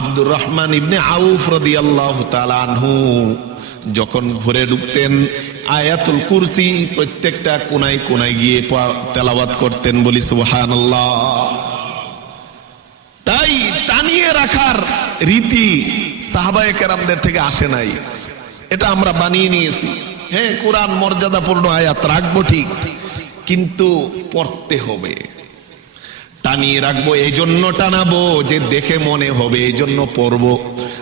আব্দুর রহমান ইবনে আউফ রাদিয়াল্লাহু তাআলা আনহু যখন ঘরে ঢুকতেন আয়াতুল কুরসি প্রত্যেকটা কোনায় কোনায় গিয়ে তেলাওয়াত করতেন, বলি সুবহানাল্লাহ। তাই টানিয়ে রাখার রীতি সাহাবায়ে কেরামদের থেকে আসে নাই, এটা আমরা বানিয়ে নিয়েছি। হ্যাঁ, কোরআন মর্যাদাপূর্ণ আয়াত রাখবো ঠিক, কিন্তু পড়তে হবে। টানিয়ে রাখবো এই জন্য টানাবো যে দেখে মনে হবে, এই জন্য পড়বো।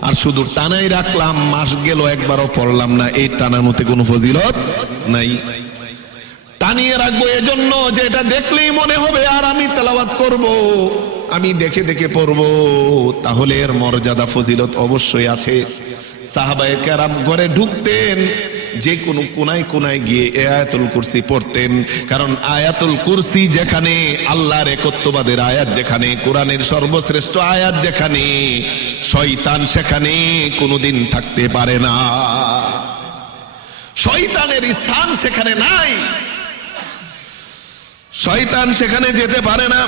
আর শুধু টানাই রাখলাম, মাস গেল একবারও পড়লাম না, এই টানানোতে কোনো ফজিলত নাই। টানিয়ে রাখবো এজন্য যে এটা দেখলেই মনে হবে আর আমি তেলাওয়াত করব, আমি দেখে দেখে পড়বো, তাহলে এর মর্যাদা ফজিলত অবশ্যই আছে। সাহাবায়ে কেরাম ঘরে ঢুকতেন, যে কোনো কোনায় কোনায় গিয়ে আয়াতুল কুরসি পড়তেন। কারণ আয়াতুল কুরসি যেখানে, আল্লাহর একত্ববাদের আয়াত যেখানে, কোরআনের সর্বশ্রেষ্ঠ আয়াত যেখানে, শয়তান সেখানে কোনোদিন থাকতে পারে না। শয়তানের স্থান সেখানে নাই, শয়তান সেখানে যেতে পারে না।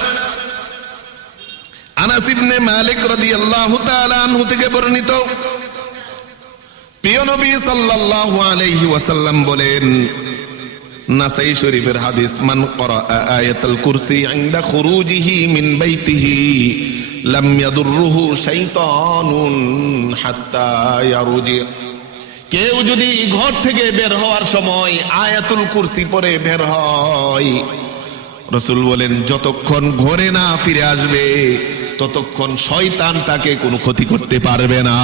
আনাস ইবনে মালিক রাদিয়াল্লাহু তাআলা আনহু থেকে বর্ণিত, প্রিয় নবী সাল্লাল্লাহু আলাইহি ওয়াসাল্লাম বলেন, নাসাই শরীফের হাদিস, মান ক্বারা আয়াতুল কুরসি ইনদা খুরুজিহি মিন বাইতিহি লাম ইয়াদুররুহু শাইতানুন হাত্তা ইয়ারজি। কেউ যদি ঘর থেকে বের হওয়ার সময় আয়াতুল কুরসি পড়ে বের হয়, রাসূল বলেন যতক্ষণ ঘরে না ফিরে আসবে ততক্ষণ শয়তান তাকে কোনো ক্ষতি করতে পারবে না।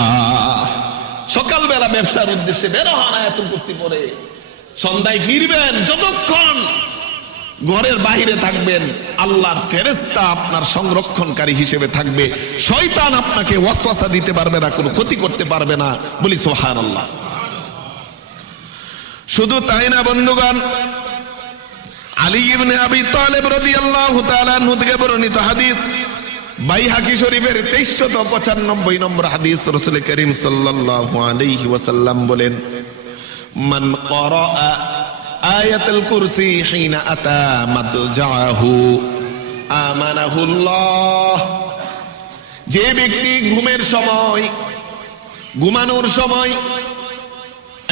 সকালবেলা ব্যবসার উদ্দেশ্যে বের হন আয়াতুল কুরসি পড়ে, সন্ধ্যায় ফিরবেন, যতক্ষণ ঘরের বাইরে থাকবেন আল্লাহর ফেরেশতা আপনার সংরক্ষণকারী হিসেবে থাকবে, শয়তান আপনাকে ওয়াসওয়াসা দিতে পারবে না, কোনো ক্ষতি করতে পারবে না, বলি সুবহানাল্লাহ। শুধু তাই না বন্ধুগণ, আলী ইবনে আবি তালেব রাদিয়াল্লাহু তাআলা আনহু থেকে বর্ণিত হাদিস, বাইহাকি শরীফের 2395 নম্বর হাদিস, রাসূল করিম সাল্লাল্লাহু আলাইহি ওয়াসাল্লাম বলেন, মান ক্বারা আয়াতুল কুরসি হিনা আতা মাদজাহু আমানাহুল্লাহ। যে ব্যক্তি ঘুমের সময়, ঘুমানোর সময়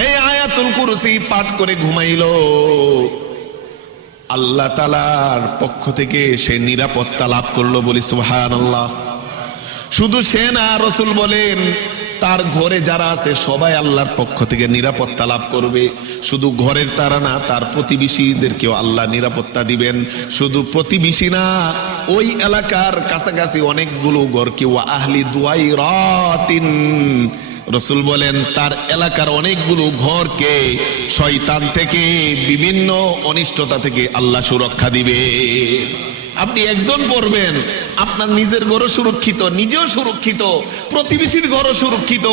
এই আয়াতুল কুরসি পাঠ করে ঘুমাইলো, আল্লাহ তাআলার পক্ষ থেকে সে নিরাপত্তা লাভ করলো, বলি সুবহানাল্লাহ। শুধু সে না, রাসূল বলেন তার ঘরে যারা আছে সবাই আল্লাহর পক্ষ থেকে নিরাপত্তা লাভ করবে। শুধু ঘরের তারা না, তার প্রতিবেশীদেরকেও আল্লাহ নিরাপত্তা দিবেন। শুধু প্রতিবেশী না, ওই এলাকার কাছাকাছি অনেকগুলো ঘরকে, ওয়া আহলি দুয়াইরাতিন, রাসূল বলেন তার এলাকার অনেকগুলো ঘরকে শয়তান থেকে, বিভিন্ন অনিষ্টতা থেকে আল্লাহ সুরক্ষা দিবে। আপনি একজন পড়বেন, আপনার নিজের ঘরও সুরক্ষিত, নিজেও সুরক্ষিত, প্রতিবেশীর ঘরও সুরক্ষিত,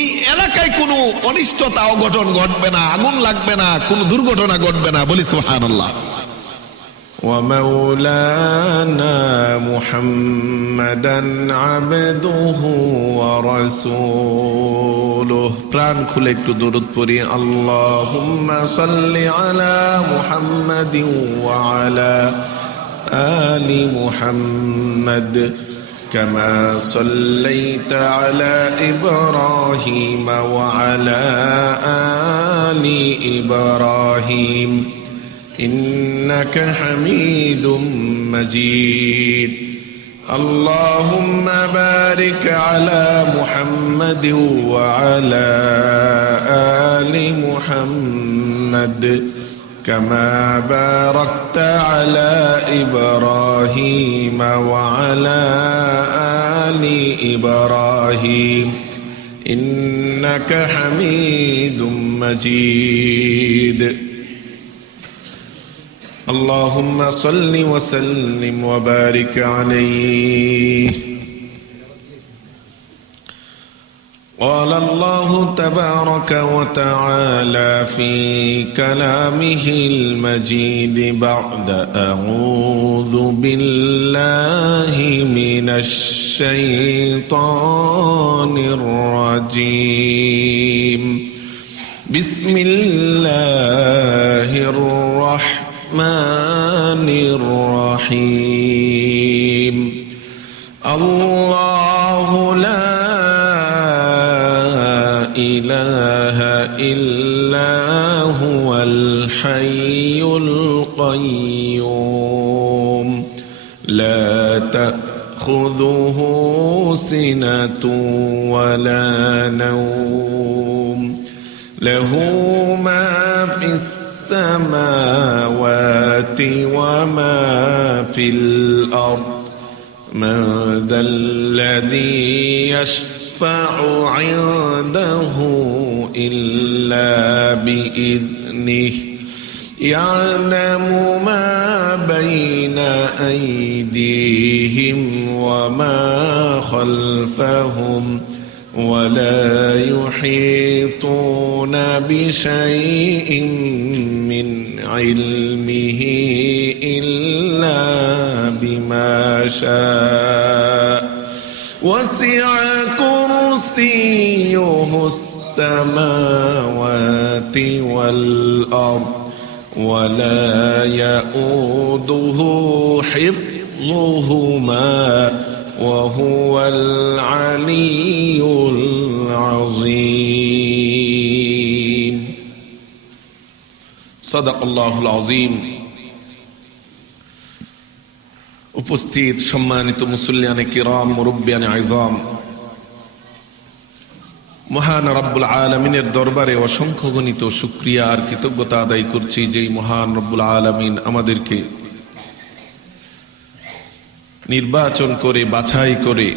এই এলাকায় কোনো অনিষ্টতা অঘটন ঘটবে না, আগুন লাগবে না, কোনো দুর্ঘটনা ঘটবে না, বলি সুবহানাল্লাহ। ومولانا محمدا عبده ورسوله। প্রাণ খুলে একটু দরুদ পড়ি, আল্লাহুম্মা সাল্লি আলা মুহাম্মাদিন ওয়া আলা আলি মুহাম্মাদ কামা সাল্লাইতা আলা ইব্রাহিম ওয়া আলা আলি ইব্রাহিম إنك حميد مجيد। اللهم بارك على محمد وعلى آل محمد كما باركت على إبراهيم وعلى آل إبراهيم إنك حميد مجيد। اللهم صل وسلم وبارك عليه۔ قال الله تبارك وتعالى في كلامه المجيد بعد أعوذ بالله من الشيطان الرجيم، بسم الله الرحمن الرحيم، الله لا إله إلا هو الحي القيوم لا تأخذه سنة ولا نوم له ما في السماوات وما في الأرض من ذا الذي يشفع عنده إلا بإذنه يعلم ما بين أيديهم وما خلفهم ولا يحيطون بشيء من علمه إلا بما شاء وسع كرسيه السماوات والأرض ولا يؤوده حفظهما وهو العلي العظيم صدق الله العظيم উপস্থিত সম্মানিত মুসল্লিয়ানে কিরাম মুরব্বিয়ানে আযম মহান রব্বুল আলামিনের দরবারে অসংখ্য গণিত শুকরিয়া আর কৃতজ্ঞতা আদায় করছি যেই মহান রব্বুল আলামিন আমাদেরকে নির্বাচন করে বাছাই করে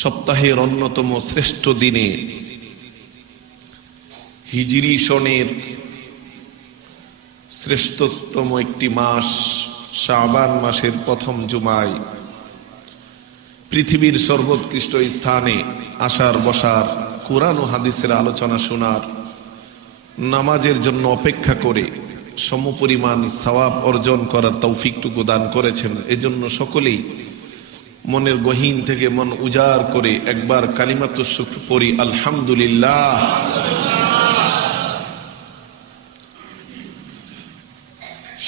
সপ্তাহের অন্যতম শ্রেষ্ঠ দিনে হিজরি সনের শ্রেষ্ঠতম একটি মাস শাবান মাসের প্রথম জুমায় পৃথিবীর সর্বোৎকৃষ্ট স্থানে আসার বসার কুরআন ও হাদিসের আলোচনা শোনার নামাজের জন্য অপেক্ষা করে সমপরিমাণ সওয়াব অর্জন করার তৌফিকটুকু দান করেছেন। এজন্য সকলেই মনের গহীন থেকে মন উজাড় করে একবার কালিমাতুশ শুকর পড়ি আলহামদুলিল্লাহ।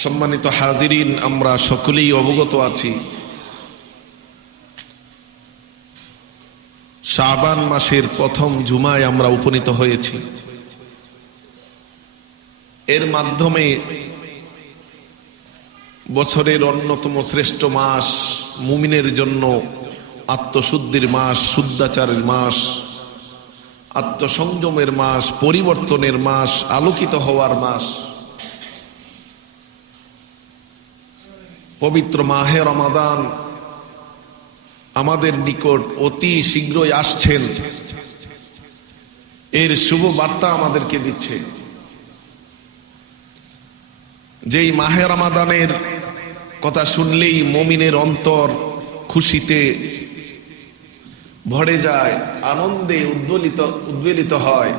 সম্মানিত হাজিরিন, আমরা সকলেই অবগত আছি শাবান মাসের প্রথম জুমায় আমরা উপনীত হয়েছি। এর মাধ্যমে বছরের অন্যতম শ্রেষ্ঠ মাস, মুমিনের জন্য আত্মশুদ্ধির মাস, শুদ্ধাচারের মাস, আত্মসংযমের মাস, পরিবর্তনের মাস, আলোকিত হওয়ার মাস, পবিত্র মাহে রমাদান আমাদের নিকট অতি শীঘ্রই আসছেন, এর শুভ বার্তা আমাদেরকে দিচ্ছে। যেই মাহে রমাদানের কথা শুনলেই মুমিনের অন্তর খুশিতে ভরে যায়, আনন্দে উদ্বেলিত হয়।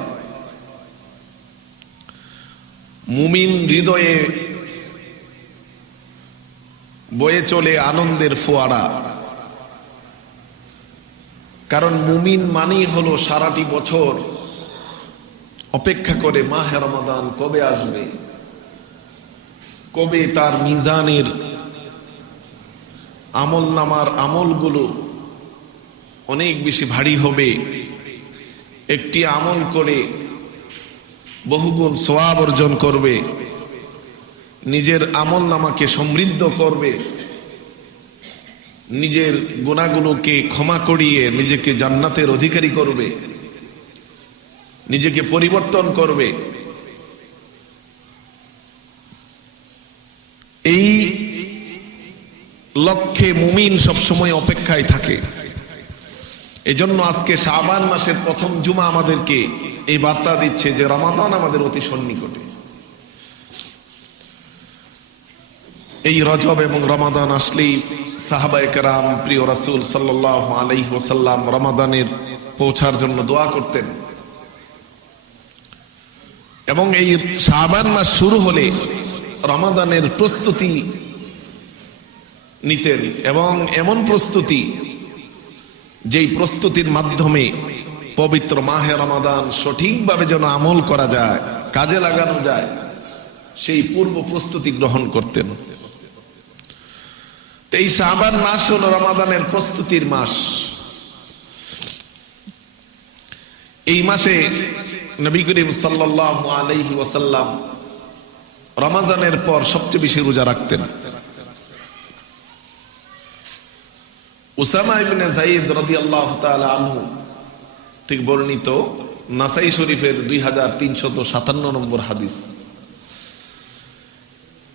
মুমিন হৃদয়ে বয়ে চলে আনন্দের ফোয়ারা। কারণ মুমিন মানেই হলো সারাটি বছর অপেক্ষা করে মাহে রমাদান কবে আসবে, কবে তার মিজানের আমল নামার আমলগুলো অনেক বেশি ভারী হবে, একটি আমল করে বহুগুণ সওয়াব অর্জন করবে, নিজের আমল নামাকে সমৃদ্ধ করবে, নিজের গুনাহগুলোকে ক্ষমা করিয়ে নিজেকে জান্নাতের অধিকারী করবে, নিজেকে পরিবর্তন করবে। এই লক্ষ্যে মুমিন সবসময় অপেক্ষায় থাকে। এজন্য আজকে শাবান মাসের প্রথম জুমা আমাদেরকে এই বার্তা দিচ্ছে যে রমাদান আমাদের অতি সন্নিকটে। এই রজব এবং রমাদান আসলেই সাহাবায়ে কেরাম প্রিয় রাসূল সাল্লাল্লাহু আলাইহি ওয়াসাল্লাম রমাদানের পৌঁছার জন্য দোয়া করতেন, এবং এই শাবান মাস শুরু হলে রমাদানের প্রস্তুতি নিতেন, এবং এমন প্রস্তুতি যেই প্রস্তুতির মাধ্যমে পবিত্র মাহে রমাদান সঠিকভাবে যেন আমল করা যায়, কাজে লাগানো যায়, সেই পূর্ব প্রস্তুতি গ্রহণ করতেন। তো এই শাবান মাস হলো রমাদানের প্রস্তুতির মাস। এই মাসে নবী করিম সাল্লাল্লাহু আলাইহি ওয়াসাল্লাম রমজানের পর সবচেয়ে বেশি রোজা রাখতেন। উসামা ইবনে যায়েদ রাদিয়াল্লাহু তাআলা আনহু থেকে বর্ণিত নাসাই শরীফের 2357 নম্বর হাদিস।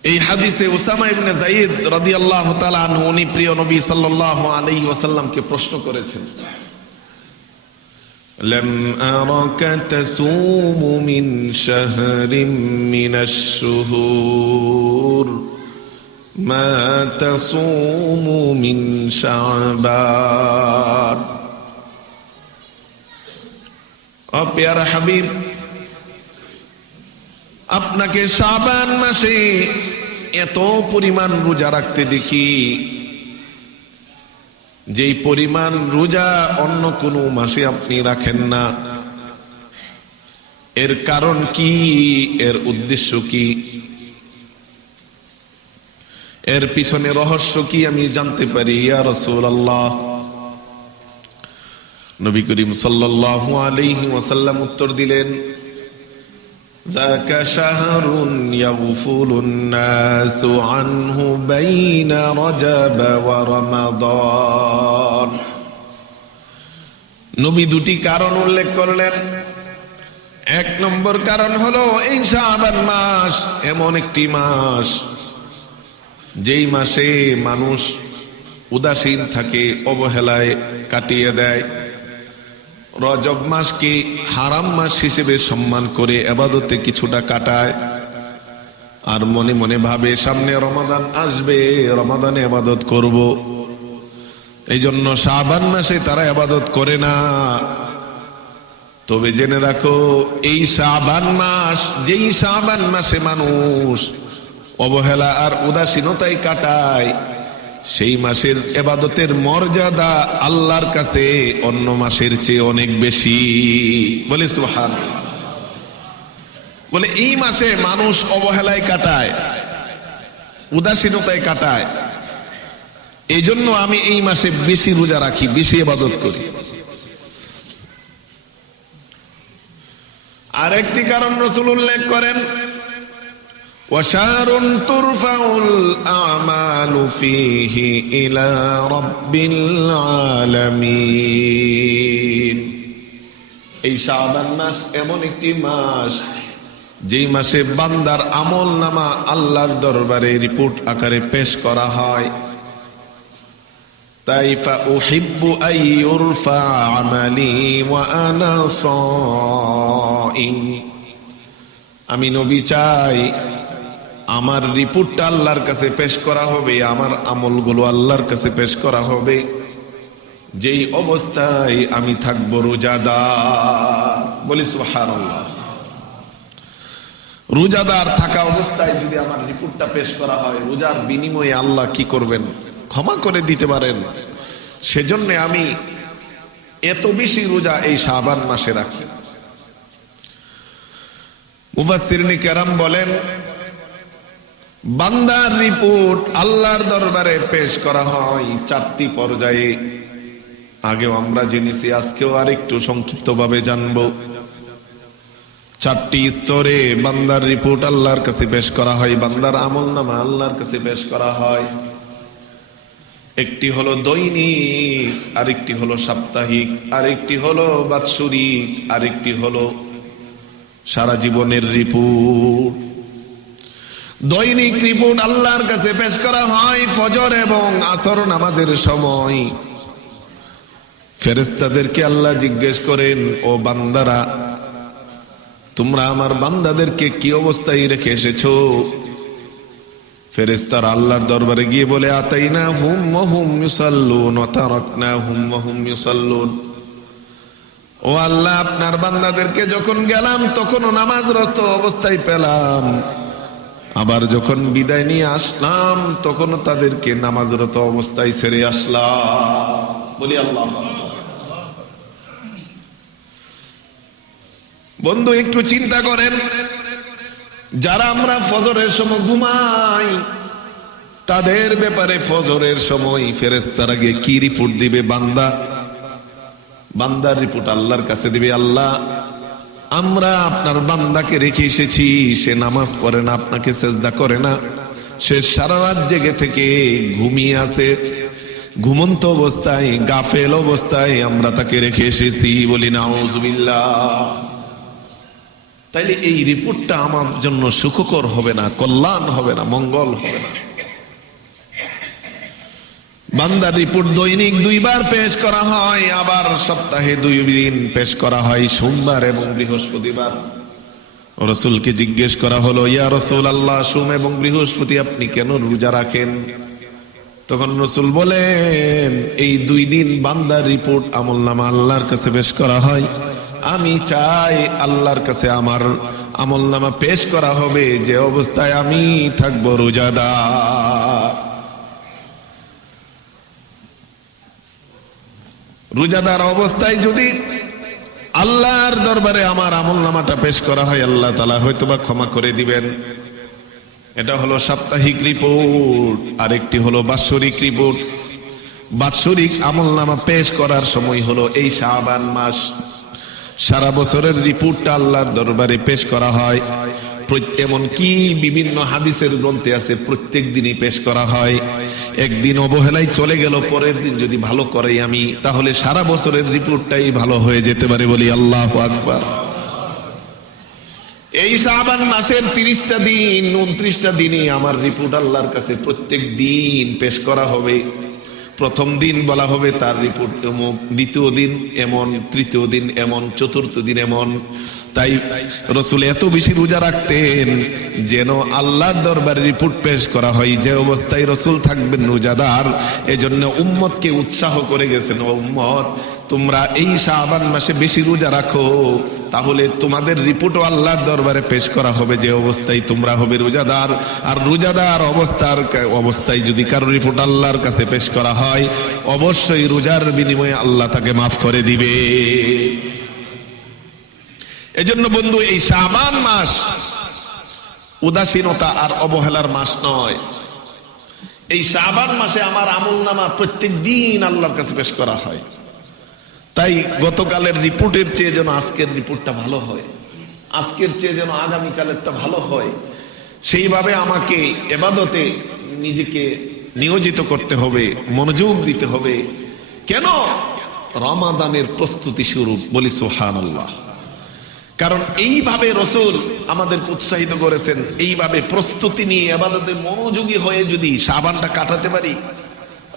এই হাদিসে উসামা ইবনে যায়েদ রাদিয়াল্লাহু তাআলা আনহু উনি প্রিয় নবী সাল্লাল্লাহু আলাইহি ওয়াসাল্লামকে প্রশ্ন করেছেন, لم أرك تصوم من شهر من الشهور ما تصوم من شعبان। ও প্যারা হাবিব, আপনাকে শাবান মাসে এত পরিমাণ রোজা রাখতে দেখি, যেই পরিমাণ রোজা অন্য কোনো মাসে আপনি রাখেন না। এর কারণ কি? এর উদ্দেশ্য কি? এর পিছনে রহস্য কি আমি জানতে পারি ইয়া রাসূলুল্লাহ? নবী করিম সাল্লাল্লাহু আলাইহি ওয়াসাল্লাম উত্তর দিলেন, যাকা শাহরুন ইয়াগফুলুন নাসু আনহু বাইনা রজব ওয়া রমাদান। নবী দুটি কারণ উল্লেখ করলেন। এক নম্বর কারণ হলো এই শাবান মাস এমন একটি মাস যেই মাসে মানুষ উদাসীন থাকে, অবহেলায় কাটিয়ে দেয়। রজব মাসকে হারাম মাস হিসেবে সম্মান করে ইবাদতে কিছুটা কাটায়, আর মনে মনে ভাবে সামনে রমাদান আসবে, রমাদানে ইবাদত করব। এই জন্য শাবান মাসে তারা ইবাদত করে না। তবে জেনে রাখো, এই শাবান মাস, যেই শাবান মাসে মানুষ অবহেলা আর উদাসীনতায় কাটায়, সেই মাসের ইবাদতের মর্যাদা আল্লাহর কাছে অন্য মাসের চেয়ে অনেক বেশি। বলে সুবহানাল্লাহ। বলে এই মাসে মানুষ অবহেলায় কাটায়, উদাসীনতায় কাটায়, এই জন্য আমি এই মাসে বেশি রোজা রাখি, বেশি ইবাদত করি। আরেকটি কারণ রাসূল উল্লেখ করেন, وشهر ترفع الأعمال فيه إلى رب العالمين। এই শাবান মাস এমন একটি মাস যেই মাসে বান্দার আমল নামা আল্লাহর দরবারে রিপোর্ট আকারে পেশ করা হয়। তাই ফাউহিব্বু আন ইউরফা আমালি ওয়া আনা সাইম। আমি নবী চাই আমার রিপোর্টটা আল্লাহর কাছে পেশ করা হবে, আমার আমলগুলো আল্লাহর কাছে পেশ করা হবে যেই অবস্থায় আমি থাকবো রোজাদার। বলি সুবহানাল্লাহ। রোজাদার থাকা অবস্থায় যদি আমার রিপোর্টটা পেশ করা হয়, রোজার বিনিময়ে আল্লাহ কি করবেন? ক্ষমা করে দিতে পারেন। সেজন্য আমি এত বেশি রোজা এই শাবান মাসে রাখি। মুফাসসিরিনে কেরাম বলেন, বান্দার রিপোর্ট আল্লাহর দরবারে পেশ করা হয় 4টি পর্যায়ে। আগেও আমরা জেনেছি, আজকেও আরেকটু সংক্ষিপ্তভাবে জানবো। 4টি স্তরে বান্দার রিপোর্ট আল্লাহর কাছে পেশ করা হয়, বান্দার আমলনামা আল্লাহর কাছে পেশ করা হয়। একটি হলো দৈনিক, আরেকটি হলো সাপ্তাহিক, আরেকটি হলো বাৎসরিক, আরেকটি হলো সারা জীবনের রিপোর্ট। দৈনিক রিপোর্ট আল্লাহর কাছে পেশ করা হয় ফজর এবং আসর নামাজের সময়। ফেরেশতাদেরকে আল্লাহ জিজ্ঞেস করেন, ও বান্দারা, তোমরা আমার বান্দাদেরকে কি অবস্থায় রেখে এসেছো? ফেরেশতারা আল্লাহর দরবারে গিয়ে বলে, আতাইনা হুম ওয়া হুম ইউসাল্লুন ওয়া তারাকনা হুম ওয়া হুম ইউসাল্লুন। ও আল্লাহ, আপনার বান্দাদেরকে যখন গেলাম তখনও নামাজরত অবস্থায় পেলাম, আবার যখন বিদায় নিয়ে আসলাম তখনও তাদেরকে নামাজরত অবস্থায় ছেড়ে আসলাম। বলি আল্লাহ। বন্ধু, একটু চিন্তা করেন, যারা আমরা ফজরের সময় ঘুমাই, তাদের ব্যাপারে ফজরের সময় ফেরেশতারা গিয়ে কি রিপোর্ট দিবে? বান্দার রিপোর্ট আল্লাহর কাছে দিবে, আল্লাহ আমরা আপনার বান্দাকে রেখে এসেছি, সে নামাজ পড়ে না, আপনাকে সেজদা করে না, সে সারা রাত জেগে থেকে ঘুমিয়ে আছে, ঘুমন্ত অবস্থায় গাফেল অবস্থায় আমরা তাকে রেখে এসেছি। বলি নাউজুবিল্লাহ। তাইলে এই রিপোর্টটা আমার জন্য সুখকর হবে না, কল্যাণ হবে না, মঙ্গল হবে না। বান্দার রিপোর্ট দৈনিক 2 বার পেশ করা হয়, আবার সপ্তাহে 2 দিন পেশ করা হয়, সোমবার এবং বৃহস্পতিবার। রাসূলকে জিজ্ঞেস করা হলো, ইয়া রাসূলুল্লাহ, সোম এবং বৃহস্পতি আপনি কেন রোজা রাখেন? তখন রাসূল বলেন, এই 2 দিন বান্দার রিপোর্ট আমলনামা আল্লাহর কাছে পেশ করা হয়, আমি চাই আল্লাহর কাছে আমার আমলনামা পেশ করা হবে যে অবস্থায় আমি থাকবো রোজাদার। রোজাদার অবস্থায় যদি আল্লাহর দরবারে আমার আমলনামাটা পেশ করা হয়, আল্লাহ তাআলা হয়তোবা ক্ষমা করে দিবেন। এটা হলো সাপ্তাহিক রিপোর্ট। আরেকটি হলো বাৎসরিক রিপোর্ট। বাৎসরিক আমলনামা পেশ করার সময় হলো এই শাবান মাস। সারা বছরের রিপোর্টটা আল্লাহর দরবারে পেশ করা হয়। এমনকি বিভিন্ন হাদিসের গ্রন্থে আছে প্রত্যেক দিনই পেশ করা হয়। একদিন অবহেলায় চলে গেল, পরের দিন যদি ভালো করে আমি, তাহলে সারা বছরের রিপোর্টটাই ভালো হয়ে যেতে পারে। বলি আল্লাহু আকবার। এই শাবান মাসের 30টা দিন 29টা দিনে আমার রিপোর্ট আল্লাহর কাছে প্রত্যেক দিন পেশ করা হবে। প্রথম দিন বলা হবে তার রিপোর্ট এমন, দ্বিতীয় দিন এমন, তৃতীয় দিন এমন, চতুর্থ দিন এমন। তাই রাসূল এত বেশি রোজা রাখতেন যেন আল্লাহর দরবারে রিপোর্ট পেশ করা হয় যে অবস্থায় রাসূল থাকবেন রোজাদার। এজন্য উম্মতকে উৎসাহ করে গেছেন, ও উম্মত তোমরা এই শাবান মাসে বেশি রোজা রাখো, তাহলে তোমাদের রিপোর্টও আল্লাহর দরবারে পেশ করা হবে যে অবস্থায় তোমরা হবে রোজাদার। আর রোজাদার অবস্থায় যদি কারো রিপোর্ট আল্লাহর কাছে পেশ করা হয়, অবশ্যই রোজার বিনিময়ে আল্লাহ তাকে মাফ করে দিবে। এজন্য বন্ধু, এই শাবান মাস উদাসীনতা আর অবহেলার মাস নয়। এই শাবান মাসে আমার আমলনামা প্রত্যেক দিন আল্লাহর কাছে পেশ করা হয়। তাই গতকালের রিপোর্টের চেয়ে যেন আজকের রিপোর্টটা ভালো হয়, আজকের চেয়ে যেন আগামীকালেরটা ভালো হয়, সেইভাবে আমাকে ইবাদতে নিজেকে নিয়োজিত করতে হবে, মনোযোগ দিতে হবে। কেন? রমাদানের প্রস্তুতি শুরু। বলি সুবহানাল্লাহ। কারণ এইভাবে রাসূল আমাদেরকে উৎসাহিত করেছেন, এইভাবে প্রস্তুতি নিয়ে ইবাদতে মনোযোগী হয়ে যদি শাবানটা কাটাতে পারি,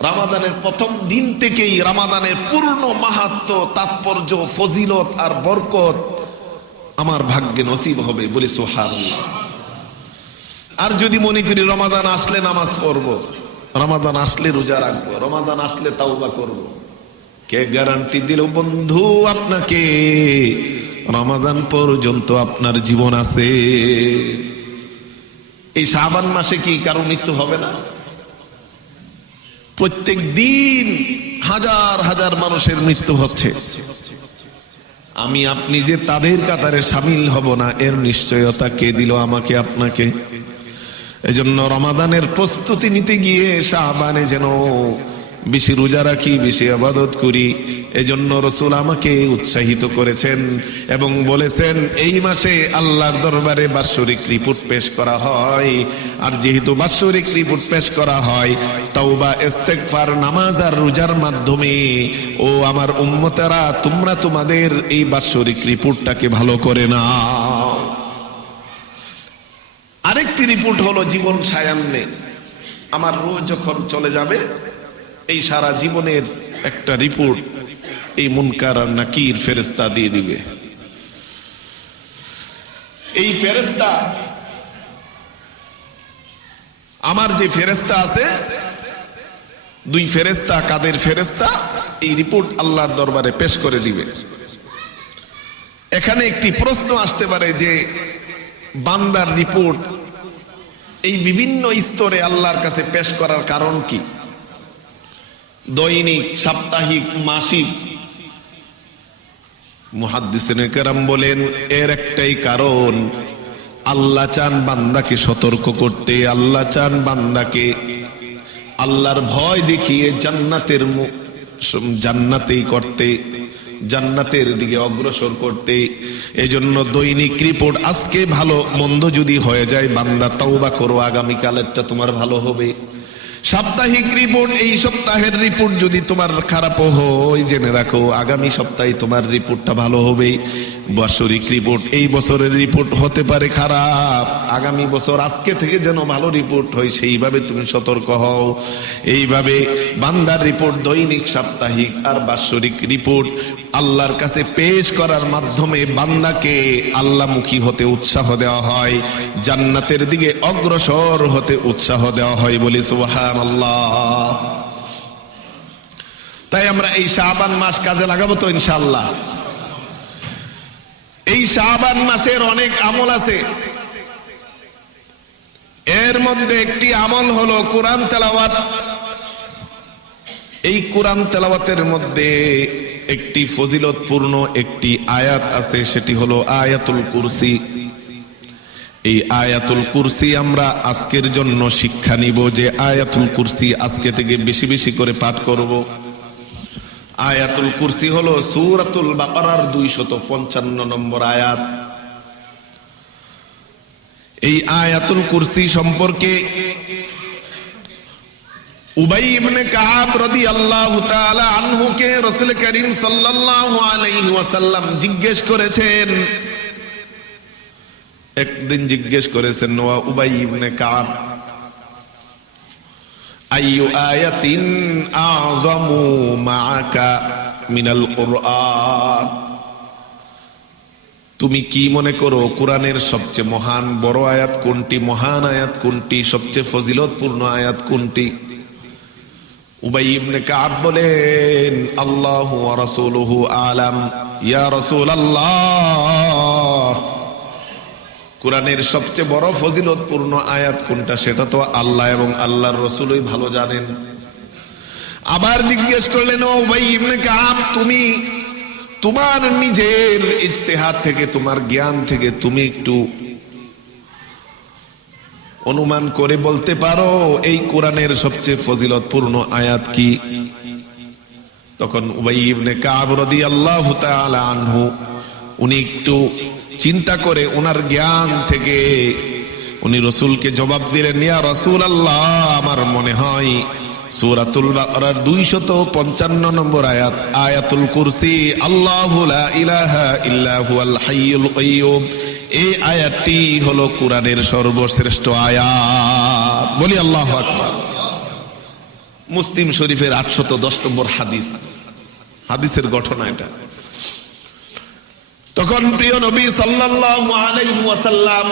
রমাদানের প্রথম দিন থেকেই রমাদানের পূর্ণ মাহাত্ম্য, তাৎপর্য, ফজিলত আর বরকত আমার ভাগ্যে নসিব হবে। বলি সুবহানাল্লাহ। আর যদি মনে করি রমাদান আসলে নামাজ পড়ব, রমাদান আসলে রোজা রাখবো, রমাদান আসলে তাওবা করব, কে গ্যারান্টি দিল বন্ধু আপনাকে রমাদান পর্যন্ত আপনার জীবন আছে? এই শাবান মাসে কি কারো মৃত্যু হবে না? প্রত্যেক দিন হাজার হাজার মানুষের মৃত্যু হচ্ছে। আমি আপনি যে তাদের কাতারে সামিল হব না, এর নিশ্চয়তা কে দিল আমাকে আপনাকে? এজন্য রমাদানের প্রস্তুতি নিতে গিয়ে শাবানে যেন বেশি রোজা রাখি, বেশি ইবাদত করি। এজন্য রাসূল আমাকে উৎসাহিত করেছেন এবং বলেছেন এই মাসে আল্লাহর দরবারে বাৎসরিক রিপোর্ট পেশ করা হয়। আর যেহেতু বাৎসরিক রিপোর্ট পেশ করা হয়, তাওবা, ইস্তেগফার, নামাজ আর রোজার মাধ্যমে ও আমার উম্মতেরা তোমরা তোমাদের এই বাৎসরিক রিপোর্টটাকে ভালো করে নাও। আরেকটি রিপোর্ট হলো জীবন সায়ান্নে। আমার রোজ যখন চলে যাবে, এই সারা জীবনের একটা রিপোর্ট এই মুনকার আর নাকির ফেরেশতা দিয়ে দিবে। এই ফেরেশতা, আমার যে ফেরেশতা আছে, 2 ফেরেশতা, কাদের ফেরেশতা? এই রিপোর্ট আল্লাহর দরবারে পেশ করে দিবে। এখানে একটি প্রশ্ন আসতে পারে যে বান্দার রিপোর্ট এই বিভিন্ন স্তরে আল্লাহর কাছে পেশ করার কারণ কি? দৈনিক, সাপ্তাহিক, মাসিক? মুহাদ্দিসিনে কেরাম বলেন এর একটাই কারণ, আল্লাহ চান বান্দাকে সতর্ক করতে, আল্লাহ চান বান্দাকে আল্লাহর ভয় দেখিয়ে জান্নাতেই করতে, জান্নাতের দিকে অগ্রসর করতে। এজন্য দৈনিক রিপোর্ট, আজকে ভালো মন্দ যদি হয়ে যায় বান্দা তওবা করো, আগামীকালেরটা তোমার ভালো হবে। সাপ্তাহিক রিপোর্ট, এই সপ্তাহের রিপোর্ট যদি তোমার খারাপ হয় জেনে রাখো আগামী সপ্তাহে তোমার রিপোর্টটা ভালো হবে। বাৎসরিক রিপোর্ট, এই বছরের রিপোর্ট হতে পারে খারাপ, আগামী বছর আজকে থেকে যেন ভালো রিপোর্ট হয় সেইভাবে তুমি সতর্ক হও। এইভাবে বান্দার রিপোর্ট দৈনিক, সাপ্তাহিক আর বাৎসরিক রিপোর্ট আল্লাহর কাছে পেশ করার মাধ্যমে বান্দাকে আল্লাহমুখী হতে উৎসাহ দেওয়া হয়, জান্নাতের দিকে অগ্রসর হতে উৎসাহ দেওয়া হয়। বলি সুবহানাল্লাহ। তাই আমরা এই শাবান মাস কাজে লাগাবো তো ইনশাআল্লাহ। এই শাবান মাসের অনেক আমল আছে, এর মধ্যে একটি আমল হলো কোরআন তেলাওয়াত। এই কোরআন তেলাওয়াতের মধ্যে একটি ফজিলতপূর্ণ একটি আয়াত আছে, সেটি হলো আয়াতুল কুরসি। এই আয়াতুল কুরসি আমরা আজকের জন্য শিক্ষা নিব, যে আয়াতুল কুরসি আজকে থেকে বেশি বেশি করে পাঠ করব। আয়াতুল কুরসি হলো সূরাতুল বাকারার 255 নম্বর আয়াত। এই আয়াতুল কুরসি সম্পর্কে উবাই ইবনে কাব রাদিয়াল্লাহু তাআলা আনহুকে রাসূল করিম সাল্লাল্লাহু আলাইহি ওয়াসাল্লাম জিজ্ঞেস করেছেন। একদিন জিজ্ঞেস করেছেন উবাই ইবনে কাব, আইয়ু আয়াতিন আযমু মাআকা মিনাল কুরআন, তুমি কি মনে করো কোরআনের সবচেয়ে মহান বড় আয়াত কোনটি, মহান আয়াত কোনটি, সবচেয়ে ফজিলতপূর্ণ আয়াত কোনটি? উবাই ইবনে কাব বলেন, আল্লাহু ওয়া রাসূলুহু আলাম, ইয়া রাসূলুল্লাহ, কোরআনের সবচেয়ে বড় ফজিলতপূর্ণ আয়াত কোনটা সেটা তো আল্লাহ এবং আল্লাহর রাসূলই ভালো জানেন। আবার জিজ্ঞেস করলেন, ও উবাই ইবনে কাব, তুমি তোমার নিজের ইজতিহাদ থেকে, তোমার জ্ঞান থেকে তুমি একটু অনুমান করে বলতে পারো এই কোরআনের সবচেয়ে ফজিলতপূর্ণ আয়াত কি? তখন উবাই ইবনে কাব রাদিয়াল্লাহু তাআলা আনহু উনি একটু চিন্তা করে ওনার জ্ঞান থেকে উনি রাসূলকে জবাব দিলেন, ইয়া রাসূলুল্লাহ, আমার মনে হয় সূরাতুল বাকারার 255 নম্বর আয়াত, আয়াতুল কুরসি, আল্লাহু লা ইলাহা ইল্লা হুয়াল হাইয়ুল কাইয়্যুম, এই আয়াতটি হলো কোরআনের সর্বশ্রেষ্ঠ আয়াত। বলি আল্লাহু আকবার। মুসলিম শরীফের 810 নম্বর হাদিস, হাদিসের ঘটনা এটা। তখন প্রিয় নবী সাল্লাল্লাহু আলাইহি ওয়াসাল্লাম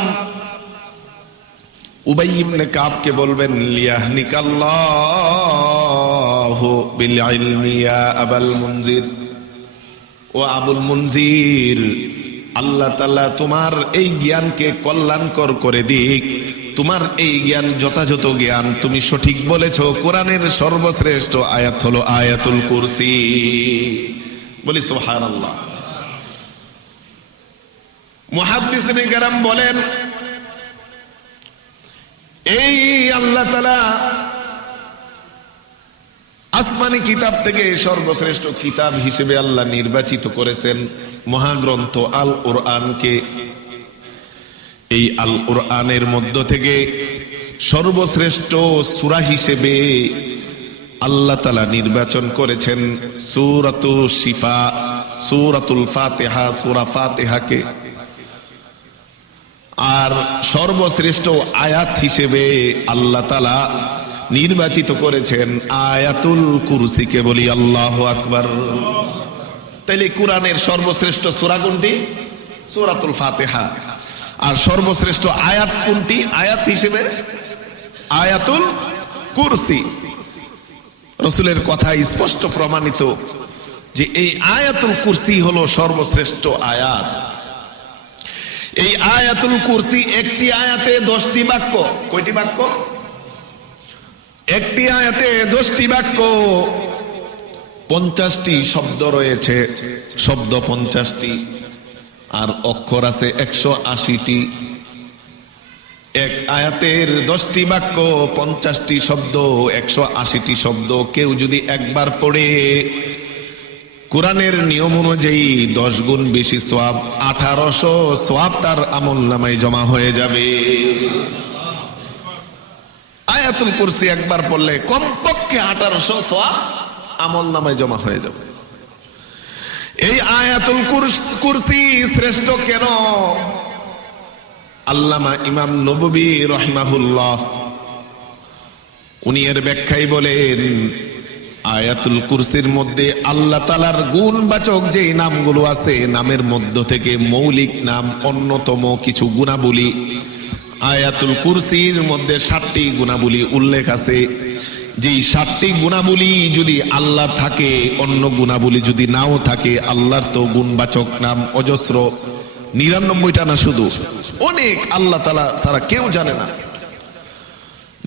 উবাই ইবনে কাবকে বলবেন, লিয়াহনিকাল্লাহু বিল ইলমি ইয়া আবুল মুনজির, ও আবুল মুনজির, আল্লাহ তাআলা তোমার এই জ্ঞানকে কল্যাণকর করে দিক। তোমার এই জ্ঞান যথাযথ জ্ঞান, তুমি সঠিক বলেছো, কোরআনের সর্বশ্রেষ্ঠ আয়াত হলো আয়াতুল কুরসি। বলি সুবহানাল্লাহ। মুহাদ্দিসিনে কেরাম বলেন, এই আল্লাহ তাআলা আসমানি কিতাব থেকে সর্বশ্রেষ্ঠ কিতাব হিসেবে আল্লাহ নির্বাচিত করেছেন মহাগ্রন্থ আল কুরআনকে। এই আল কুরআনের মধ্য থেকে সর্বশ্রেষ্ঠ সূরা হিসেবে আল্লাহ তাআলা নির্বাচন করেছেন সূরাতুশ শিফা, সূরাতুল ফাতিহা, সূরা ফাতিহাকে। আর সর্বশ্রেষ্ঠ আয়াত হিসেবে আল্লাহ তাআলা নির্বাচিত করেছেন আয়াতুল কুরসিকে। বলি আল্লাহু আকবার। তাইলে কোরআনের সর্বশ্রেষ্ঠ সূরা কোনটি? সূরাতুল ফাতিহা। আর সর্বশ্রেষ্ঠ আয়াত কোনটি আয়াত হিসেবে? আয়াতুল কুরসি। রাসূলের কথা স্পষ্ট প্রমাণিত যে এই আয়াতুল কুরসি হলো সর্বশ্রেষ্ঠ আয়াত। এই আয়াতুল কুরসি একটি আয়াতে 10টি বাক্য। কয়টি বাক্য? একটি আয়াতে 10টি বাক্য, 50টি শব্দ রয়েছে, শব্দ 50টি, আর অক্ষর আছে 180টি। এক আয়াতের 10টি বাক্য, 50টি শব্দ, 180টি শব্দ কেউ যদি একবার পড়ে কোরআনের নিয়ম অনুযায়ী 10 গুণ বেশি সওয়াব, 1800 সওয়াব তার আমলনামায় জমা হয়ে যাবে। আয়াতুল কুরসি একবার পড়লে কমপক্ষে 1800 সওয়াব আমলনামায় জমা হয়ে যাবে। এই আয়াতুল কুরসি শ্রেষ্ঠ কেন? আল্লামা ইমাম নববী রাহিমাহুল্লাহ উনি এর ব্যাখ্যায় বলেন, আয়াতুল কুরসির মধ্যে আল্লাহ তাআলার গুণবাচক যে নামগুলো আছে, নামের মধ্য থেকে মৌলিক নাম অন্যতম কিছু গুণাবলী, আয়াতুল কুরসির মধ্যে 7টি গুণাবলী উল্লেখ আছে। যেই 7টি গুণাবলী যদি আল্লাহর থাকে, অন্য গুণাবলী যদি নাও থাকে, আল্লাহর তো গুণবাচক নাম অজস্র, 99টা না, শুধু অনেক, আল্লাহ তাআলা ছাড়া কেউ জানে না।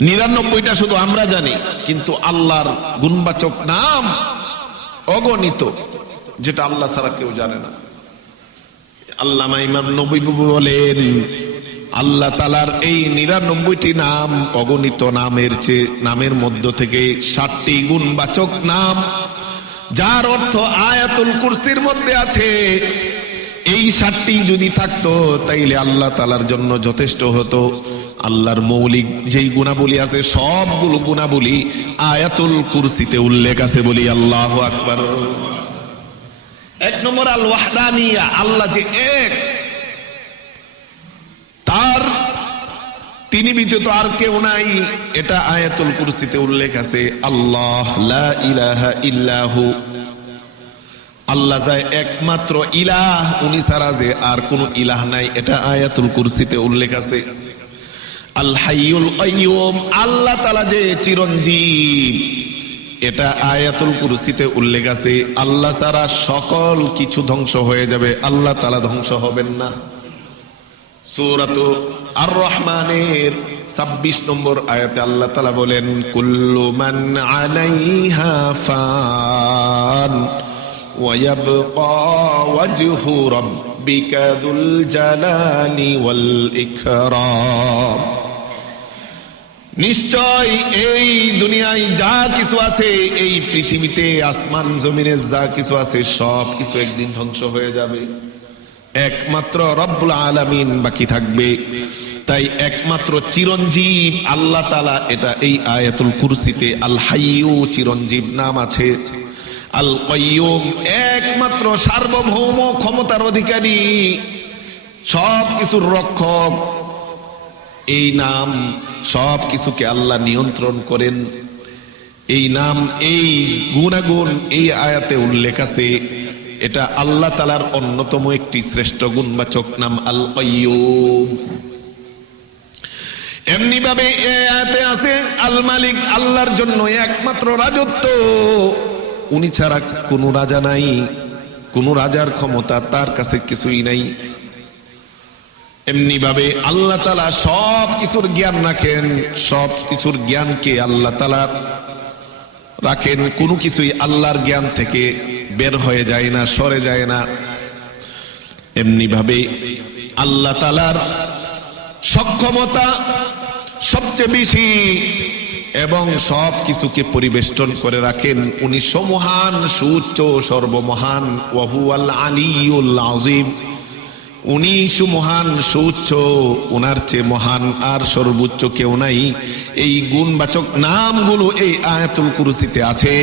99টা শুধু আমরা জানি, কিন্তু আল্লাহর গুণবাচক নাম অগণিত, যেটা আল্লাহ ছাড়া কেউ জানে না। আল্লামা ইমাম নববী বলেন, আল্লাহ তাআলার এই 99টি নাম, অগণিত নামের মধ্য থেকে 7টি গুণবাচক নাম, যার অর্থ আয়াতুল কুরসির মধ্যে আছে। এই 7টি যদি থাকতো তাইলে আল্লাহ তাআলার জন্য যথেষ্ট হতো। আল্লাহর মৌলিক যেই গুণাবলী আছে, সবগুলো গুণাবলী আয়াতুল কুরসিতে উল্লেখ আছে, বলি আল্লাহু আকবার। 1 নম্বর আল ওয়াহদানিয়া, আল্লাহ যে এক, তার তিনি ব্যতীত আর কেউ নাই, এটা আয়াতুল কুরসিতে উল্লেখ আছে। আল্লাহ লা ইলাহা ইল্লাহু, আল্লাহ যায় একমাত্র ইলাহ, উনি ছাড়া যে আর কোন ইলাহ নাই, এটা আয়াতুল কুরসিতে উল্লেখ আছে। আল হাইয়ুল কাইয়ুম, আল্লাহ তাআলা যে চিরঞ্জীব, এটা আয়াতুল কুরসিতে উল্লেখ আছে। আল্লাহ ছাড়া সকল কিছু ধ্বংস হয়ে যাবে, আল্লাহ তাআলা ধ্বংস হবেন না। সূরাত আর রহমানের 26 নম্বর আয়াতে আল্লাহ তাআলা বলেন, কুল্লু মান আলাইহা ফান ওয়া ইয়াবকা ওয়াজহু রাব্বিকা যুল জালালি ওয়াল ইকরাম। নিশ্চয় এই দুনিয়ায় যা কিছু আছে, এই পৃথিবীতে আসমান জমিনে যা কিছু আছে, সব কিছু একদিন ধ্বংস হয়ে যাবে, একমাত্র রব্বুল আলামিন বাকি থাকবে। তাই একমাত্র চিরঞ্জীব আল্লাহ তাআলা, এটা এই আয়াতুল কুরসিতে আল হাইয়্যু চিরঞ্জীব নাম আছে। আল কাইয়্যুম একমাত্র সার্বভৌম ক্ষমতার অধিকারী, সব কিছুর রক্ষক। এই নাম সব কিছুকে আল্লাহ নিয়ন্ত্রণ করেন। এই নাম, এই গুণাগুণ এই আয়াতে উল্লেখ আছে। এটা আল্লাহ তাআলার অন্যতম একটি শ্রেষ্ঠ গুণবাচক নাম, আল কাইয়্যুম। এমনি ভাবে এই আয়াতে আছে আল মালিক, আল্লাহর জন্য একমাত্র রাজত্ব, উনি ছাড়া কোনো রাজা নাই, কোনো রাজার ক্ষমতা তার কাছে কিছুই নাই। এমনি ভাবে আল্লাহ তাআলা সব কিছুর জ্ঞান রাখেন, সব কিছুর জ্ঞানকে আল্লাহ তাআলা রাখেন, কোনো কিছুই আল্লাহর জ্ঞান থেকে বের হয়ে যায় না, সরে যায় না। এমনি ভাবে আল্লাহ তাআলার সক্ষমতা সবচেয়ে বেশি এবং সব কিছুকে পরিবেষ্টন করে রাখেন। উনি সমহান, সুউচ্চ, সর্বমহান। ওয়া হুয়াল আলিয়ুল আযীম, উনি সুমহান, সুউচ্চ, উনার চেয়ে মহান আর সর্বোচ্চ কেউ নাই। এই গুণবাচক নামগুলো এই আয়াতুল কুরসিতে আছে।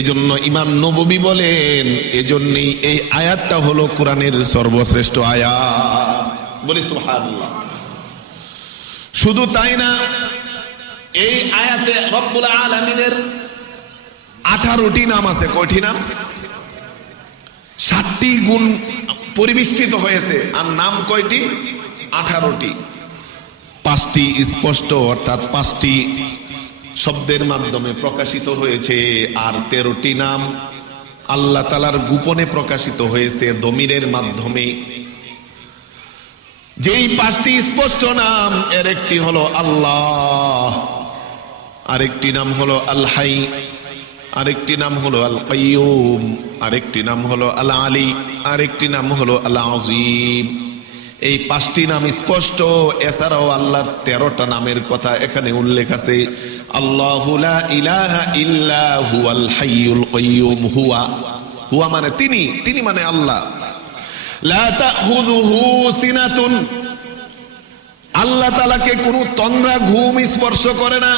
এজন্য ইমাম নববী বলেন, এজন্যই এই আয়াতটা হলো কোরআনের সর্বশ্রেষ্ঠ আয়াত, বলি সুবহানাল্লাহ। শুধু তাই না, এই আয়াতে রব্বুল আলামিনের 18টি নাম আছে। কয়টি নাম? 7টি গুণ পরিবেষ্টিত হয়েছে। আর নাম কয়টি? 18টি। 5টি স্পষ্ট, অর্থাৎ 5টি শব্দের মাধ্যমে প্রকাশিত হয়েছে। আর 13টি নাম আল্লাহ তাআলার গোপনে প্রকাশিত হয়েছে দমিরের মাধ্যমে। যেই 5টি স্পষ্ট নাম, এর একটি হলো আল্লাহ, আরেকটি নাম হলো আল হাই, আরেকটি নাম হলো আল কাইয়্যুম, আরেকটি নাম হলো আল আলী, আরেকটি নাম হলো আল আযীম। এই 5টি নাম স্পষ্ট। এছাড়াও আল্লাহর 13টা নামের কথা এখানে উল্লেখ আছে। আল্লাহু লা ইলাহা ইল্লা হুয়াল হাইয়ুল কাইয়্যুম। হুয়া, হুয়া মানে তিনি, তিনি মানে আল্লাহ। লা তাখুযুহু সিনাতুন, আল্লাহ তাআলাকে কোনো তন্দ্রা ঘুম স্পর্শ করে না।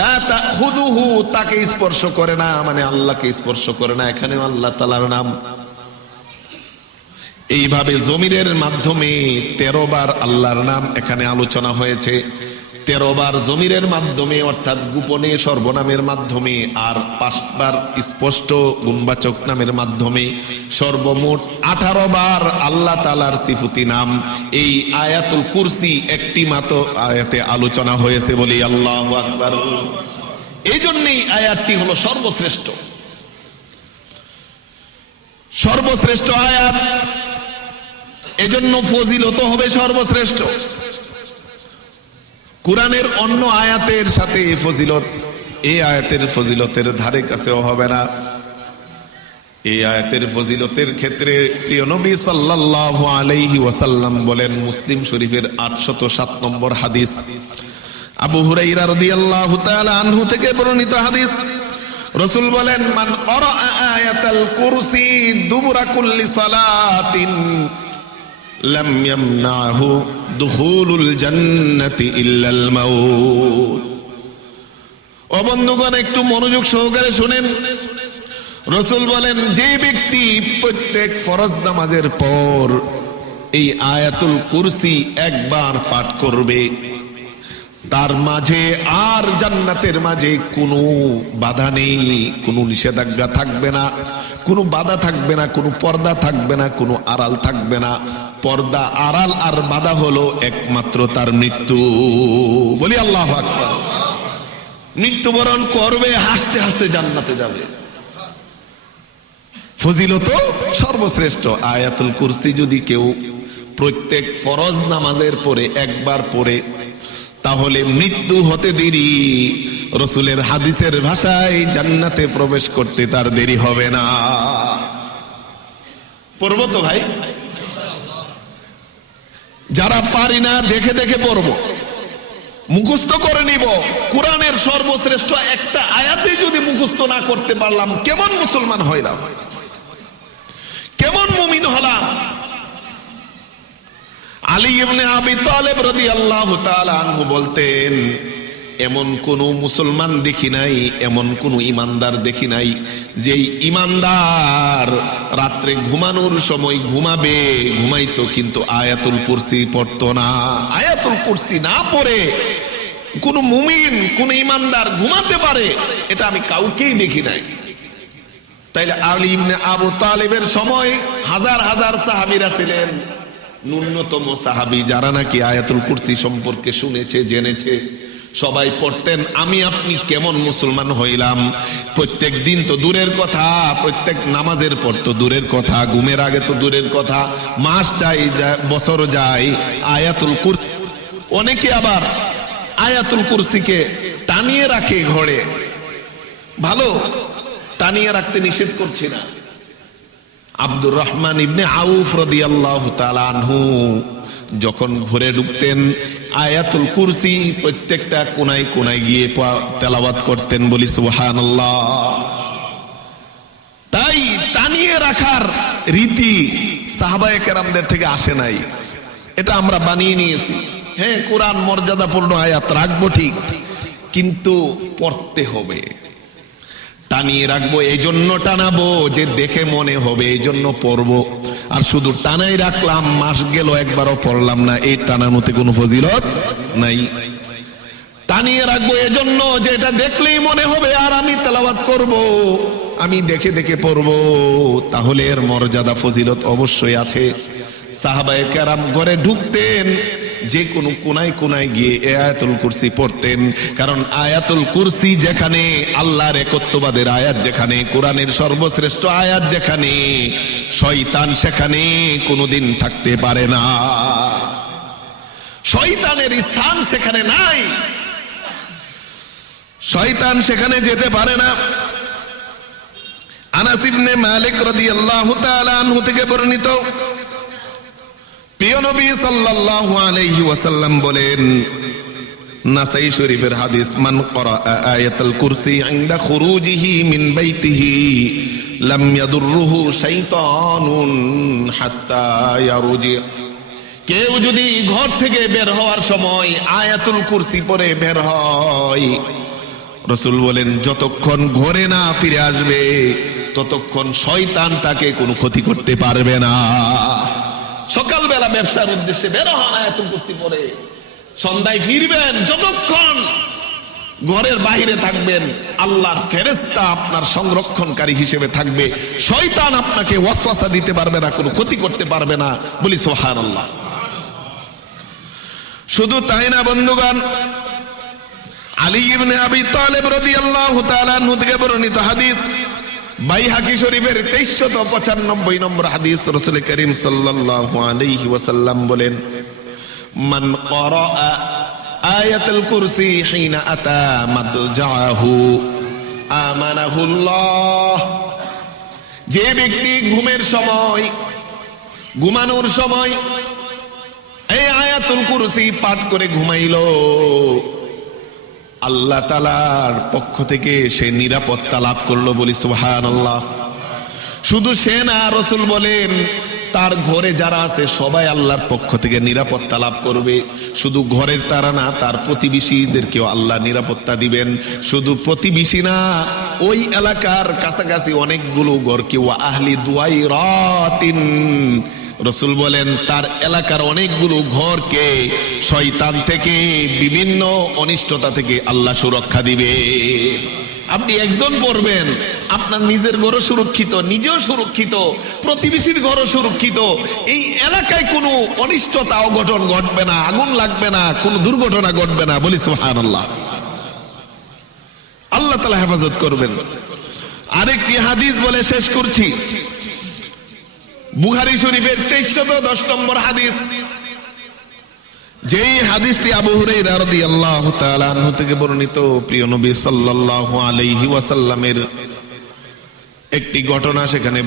লা তাখুযুহু, তাকে স্পর্শ করে না মানে আল্লাহকে স্পর্শ করে না, এখানেও আল্লাহ তাআলার নাম। এইভাবে জমিরের মাধ্যমে 13 বার আল্লাহর নাম এখানে আলোচনা হয়েছে। 13 বার জমিরের মাধ্যমে অর্থাৎ গোপনে সর্বনামের মাধ্যমে, আর 5 বার স্পষ্ট গুণবাচক নামের মাধ্যমে, সর্বমোট 18 বার আল্লাহ তাআলার সিফতি নাম এই আয়াতুল কুরসি একটি মাত্র আয়াতে আলোচনা হয়েছে বলি আল্লাহু আকবার। এই জন্যই আয়াতটি হলো সর্বশ্রেষ্ঠ, সর্বশ্রেষ্ঠ আয়াত। এজন্য ফজিলত হবে সর্বশ্রেষ্ঠ। কুরআনের অন্য আয়াতের সাথে ফজিলত এই আয়াতের ফজিলতের ধারে কাছেও হবে না। এই আয়াতের ফজিলতের ক্ষেত্রে প্রিয় নবী সাল্লাল্লাহু আলাইহি ওয়াসাল্লাম বলেন, মুসলিম শরীফের 807 নম্বর হাদিস, আবু হুরায়রা রাদিয়াল্লাহু তাআলা আনহু থেকে বর্ণিত হাদিস, রাসূল বলেন, মান ক্বারা আয়াতাল কুরসি দুবুরা কুল্লি সালাতিন লাম ইয়ামনাহু দুখুলুল জান্নাতি ইল্লাল মাউত। ও বন্ধুগণ, একটু মনোযোগ সহকারে শুনেন। রাসূল বলেন, যে ব্যক্তি প্রত্যেক ফরজ নামাজের পর এই আয়াতুল কুরসি একবার পাঠ করবে, তার মাঝে আর জান্নাতের মাঝে কোনো বাধা নেই, কোনো নিষেধাজ্ঞা থাকবে না, কোনো বাধা থাকবে না, কোনো পর্দা থাকবে না, কোনো আড়াল থাকবে না। পর্দা, আড়াল আর বাধা হলো একমাত্র তার মৃত্যু। বলি আল্লাহু আকবার। মৃত্যুবরণ করবে, হাসতে হাসতে জান্নাতে যাবে। ফজিলত সর্বশ্রেষ্ঠ। আয়াতুল কুরসি যদি কেউ প্রত্যেক ফরজ নামাজের পরে একবার পড়ে, তাহলে মৃত্যু হতে দেরি, রাসূলের হাদিসের ভাষায় জান্নাতে প্রবেশ করতে তার দেরি হবে না। পড়ব তো ভাই? যারা পারি না দেখে দেখে পড়ব, মুখস্থ করে নিব। কোরআনের সর্বশ্রেষ্ঠ একটা আয়াতে যদি মুখস্থ না করতে পারলাম, কেমন মুসলমান হইলাম, কেমন মুমিন হলাম? আলী ইবনে আবি তালেব রাদিয়াল্লাহু তাআলা আনহু বলতেন, এমন কোন মুসলমান দেখি নাই, এমন কোন ইমানদার দেখি নাই যেই ইমানদার রাত্রে ঘুমানোর সময় ঘুমাবে, ঘুমাইতো কিন্তু আয়াতুল কুরসি পড়তো না। আয়াতুল কুরসি না পড়ে কোন মুমিন, কোন ইমানদার ঘুমাতে পারে, এটা আমি কাউকেই দেখি নাই। তাইলে আলী ইবনে আবু তালেবের সময় হাজার হাজার সাহাবীরা ছিলেন। ন্যূনতম সাহাবী যারা নাকি আয়াতুল কুরসি সম্পর্কে শুনেছে, জেনেছে, সবাই পড়তেন। আমি আপনি কেমন মুসলমান হইলাম? প্রত্যেক দিন তো দূরের কথা, প্রত্যেক নামাজের পর তো দূরের কথা, ঘুমের আগে তো দূরের কথা, মাস চাই, বছর যায়, আয়াতুল কুরসি। অনেকে আবার আয়াতুল কুরসিকে টানিয়ে রাখে ঘরে। ভালো, টানিয়ে রাখতে নিষেধ করছি না। আব্দুর রহমান ইবনে আউফ রাদিয়াল্লাহু তাআলা আনহু যখন ঘরে ঢুকতেন, আয়াতুল কুরসি প্রত্যেকটা কোনায় কোনায় গিয়ে তেলাওয়াত করতেন। বলি সুবহানাল্লাহ। তাই টানিয়ে রাখার রীতি সাহাবায়ে কেরামদের থেকে আসে নাই, এটা আমরা বানিয়ে নিয়েছি। হ্যাঁ, কোরআন মর্যাদাপূর্ণ আয়াত রাখবো ঠিক, কিন্তু পড়তে হবে। টানিয়ে রাখবো এই জন্য টানাবো যে দেখে মনে হবে, এই জন্য পড়বো। আর শুধু টানাই রাখলাম, মাস গেল একবারও পড়লাম না, এই টানানোতে কোনো ফজিলত নাই। টানিয়ে রাখবো এজন্য যে এটা দেখলেই মনে হবে আর আমি তেলাওয়াত করব, আমি দেখে দেখে পড়বো, তাহলে এর মর্যাদা ফজিলত অবশ্যই আছে। সাহাবায়ে কেরাম ঘরে ঢুকতেন, যে কোনো কোনায় কোনায় গিয়ে আয়াতুল কুরসি পড়তেন। কারণ আয়াতুল কুরসি যেখানে, আল্লাহর একত্ববাদের আয়াত যেখানে, কোরআনের সর্বশ্রেষ্ঠ আয়াত যেখানে, শয়তান সেখানে কোনোদিন থাকতে পারে না। শয়তানের স্থান সেখানে নাই, শয়তান সেখানে যেতে পারে না। আনাস ইবনে মালিক রাদিয়াল্লাহু তাআলা আনহু থেকে বর্ণিত, প্রিয় নবী সাল্লাল্লাহু আলাইহি ওয়াসাল্লাম বলেন, নাসাই শরীফের হাদিস, মান ক্বারা আয়াতুল কুরসি ইনদা খুরুজিহি মিন বাইতিহি লাম ইয়াদুররুহু শাইতানুন হাত্তা ইয়ারজি। কেউ যদি ঘর থেকে বের হওয়ার সময় আয়াতুল কুরসি পড়ে বের হয়, রাসূল বলেন যতক্ষণ ঘরে না ফিরে আসবে ততক্ষণ শয়তান তাকে কোনো ক্ষতি করতে পারবে না। সকালবেলা ব্যবসার উদ্দেশ্যে বের হন আয়াতুল কুরসি পড়ে, সন্ধ্যায় ফিরবেন, যতক্ষণ ঘরের বাইরে থাকবেন আল্লাহর ফেরেশতা আপনার সংরক্ষণকারী হিসেবে থাকবে, শয়তান আপনাকে ওয়াসওয়াসা দিতে পারবে না, কোনো ক্ষতি করতে পারবে না। বলি সুবহানাল্লাহ। শুধু তাই না বন্ধুগণ, আলী ইবনে আবি তালেব রাদিয়াল্লাহু তাআলা আনহু থেকে বর্ণিত হাদিস, বাইহাকি শরীফের 2395 নম্বর হাদিস, রাসূল করিম সাল্লাল্লাহু আলাইহি ওয়াসাল্লাম বলেন, মান ক্বারা আয়াতুল কুরসি হিনা আতা মাদজাহু আমানাহুল্লাহ। যে ব্যক্তি ঘুমের সময়, ঘুমানোর সময় এই আয়াতুল কুরসি পাঠ করে ঘুমাইলো, আল্লাহ তাআলার পক্ষ থেকে সে নিরাপত্তা লাভ করলো। বলি সুবহানাল্লাহ। শুধু সে না, রাসূল বলেন তার ঘরে যারা আছে সবাই আল্লাহর পক্ষ থেকে নিরাপত্তা লাভ করবে। শুধু ঘরের তারা না, তার প্রতিবেশীদেরকেও আল্লাহ নিরাপত্তা দিবেন। শুধু প্রতিবেশী না, ওই এলাকার কাছাকাছি অনেকগুলো ঘরকে, ওয়া আহলি দুয়াইরাতিন, রাসূল বলেন তার এলাকার অনেকগুলো ঘরকে শয়তান থেকে, বিভিন্ন অনিষ্টতা থেকে আল্লাহ সুরক্ষা দিবে। আপনি একজন পড়বেন, আপনার নিজের ঘরও সুরক্ষিত, নিজেও সুরক্ষিত, প্রতিবেশীর ঘরও সুরক্ষিত, এই এলাকায় কোনো অনিষ্টতা অঘটন ঘটবে না, আগুন লাগবে না, কোনো দুর্ঘটনা ঘটবে না। বলি সুবহানাল্লাহ। আল্লাহ তাআলা হেফাজত করবেন। আরেকটি হাদিস বলে শেষ করছি, বুখারী শরীফের 2310 নম্বর হাদিস, যেই হাদিসটি আবু হুরায়রা রাদিয়াল্লাহু তাআলা আনহু থেকে বর্ণিত, প্রিয় নবী সাল্লাল্লাহু আলাইহি ওয়াসাল্লামের একটি ঘটনা সেখানে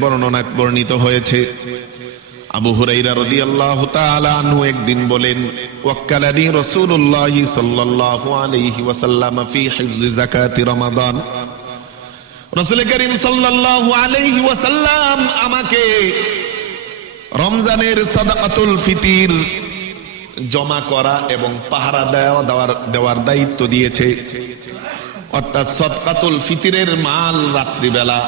বর্ণিত হয়েছে। আবু হুরায়রা রাদিয়াল্লাহু তাআলা আনহু একদিন বলেন, ওয়াক্কালানি রাসূলুল্লাহি সাল্লাল্লাহু আলাইহি ওয়াসাল্লাম ফি হিফজি যাকাতি রমাদান। রাসূল করিম সাল্লাল্লাহু আলাইহি ওয়াসাল্লাম আমাকে রমজানের সাদাকাতুল ফিতির জমা করা এবং পাহারা দেওয়ার দায়িত্ব দিয়েছে। অর্থাৎ সাদাকাতুল ফিতরের মাল রাত্রিবেলা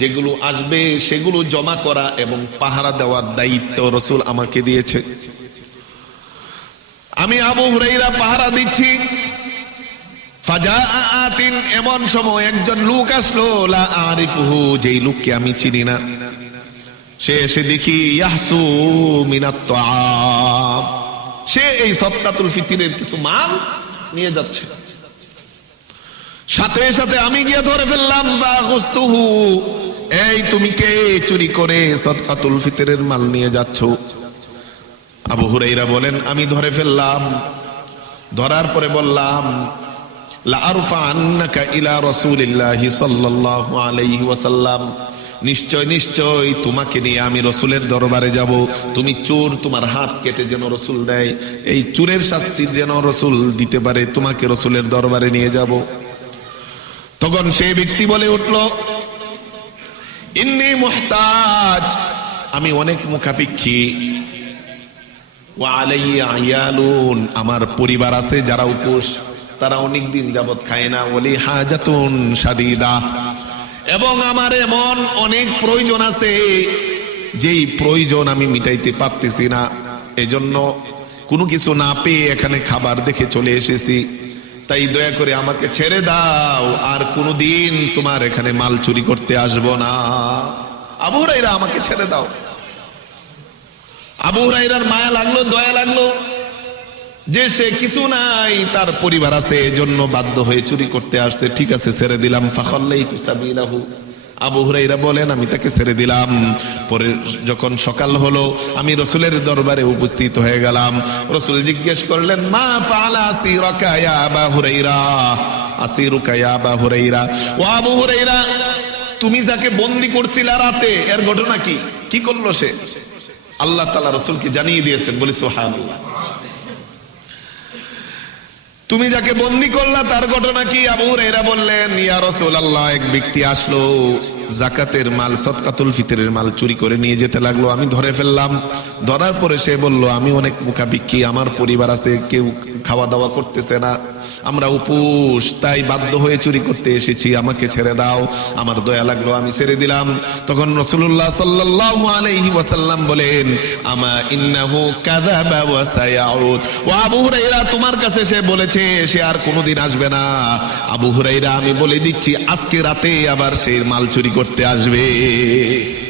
যেগুলো আসবে সেগুলো জমা করা এবং পাহারা দেওয়ার দায়িত্ব রাসূল আমাকে দিয়েছে। আমি আবু হুরায়রা পাহারা দিচ্ছি। ফাজাআতিন, এমন সময় একজন লোক আসলো, লা আরিফুহু, যেই লোককে আমি চিনি না। সে এসে দেখি ইয়াহসু মিনাত তাআম, সে এই সাদাকাতুল ফিতরের কিছু মাল নিয়ে যাচ্ছে। সাথে সাথে আমি গিয়ে ধরে ফেললাম, ফাগুস্তুহু, এই তুমি কে চুরি করে সাদাকাতুল ফিতরের মাল নিয়ে যাচ্ছ? আবু হুরায়রা বলেন, আমি ধরে ফেললাম। ধরার পরে বললাম, লা আরফাআন্নাকা ইলা রাসূলিল্লাহি সাল্লাল্লাহু আলাইহি ওয়াসাল্লাম, নিশ্চয় নিশ্চয় তোমাকে নিয়ে আমি রাসূলের দরবারে যাব। তুমি চোর, তোমার হাত কেটে যেন রাসূল দেয়, এই চোরের শাস্তি যেন রাসূল দিতে পারে, তোমাকে রাসূলের দরবারে নিয়ে যাব। তখন সেই ব্যক্তি বলে উঠল, ইন্নী মুহতাজ, আমি অনেক মুখাপেক্ষী, ওয়া আলাইয়া আয়ালুন, আমার পরিবার আছে যারা উপোস, তারা অনেক দিন যাবত খায় না, ওয়ালি হাজাতুন শাদীদা, এবং আমার এমন অনেক প্রয়োজন আছে যেই প্রয়োজন আমি মিটাইতে পারতেছি না, এজন্য কোনো কিছু না পেয়ে এখানে খাবার দেখে চলে এসেছি, তাই দয়া করে আমাকে ছেড়ে দাও, আর কোনোদিন তোমার এখানে মাল চুরি করতে আসবো না। আবু হুরায়রা, আমাকে ছেড়ে দাও। আবু হুরায়রার মায়া লাগলো, দয়া লাগলো, যে সে কিছু নাই, তার পরিবার আছে, এজন্য বাধ্য হয়ে চুরি করতে আসছে। ঠিক আছে, ছেড়ে দিলাম। ফাখাল্লাইতু সাবিলাহু, আবু হুরায়রা বলেন আমি তাকে ছেড়ে দিলাম। পরে যখন সকাল হলো আমি রাসূলের দরবারে উপস্থিত হয়ে গেলাম। রাসূল জিজ্ঞেস করলেন, মা ফাআলা আসিরুকা ইয়া আবা হুরায়রা, আসিরুকা ইয়া আবা হুরায়রা, ও আবু হুরায়রা, তুমি যাকে বন্দী করছিলা রাতে, এর ঘটনা কি? কি করলো সে? আল্লাহ তাআলা রাসূলকে জানিয়ে দিয়েছেন, বলি সুবহানাল্লাহ। তুমি যাকে বন্দী করলা তার ঘটনা কি? আবু হুরায়রা বললেন, ইয়া রাসূলুল্লাহ, এক ব্যক্তি আসলো, যাকাতের মাল, সদকাতুল ফিতরের মাল চুরি করে নিয়ে যেতে লাগলো। আমি ধরে ফেললাম। ধরার পরে সে বলল, আমি অনেক মুখাপিক্ষি, আমার পরিবার আছে, কেউ খাওয়া দাওয়া করতেছে না, আমরা উপোস, তাই বাধ্য হয়ে চুরি করতে এসেছি, আমাকে ছেড়ে দাও। আমার দয়া লাগলো, আমি ছেড়ে দিলাম। তখন রাসূলুল্লাহ সাল্লাল্লাহু আলাইহি ওয়াসাল্লাম বলেন, আমা ইন্নাহু কাযাবা ওয়া সায়াউদ। ও আবু হুরায়রা, তোমার কাছে সে বলেছে সে আর কোনোদিন আসবে না। আবু হুরায়রা, আমি বলে দিচ্ছি, আজকে রাতে আবার সে মাল চুরি করতে আসবে।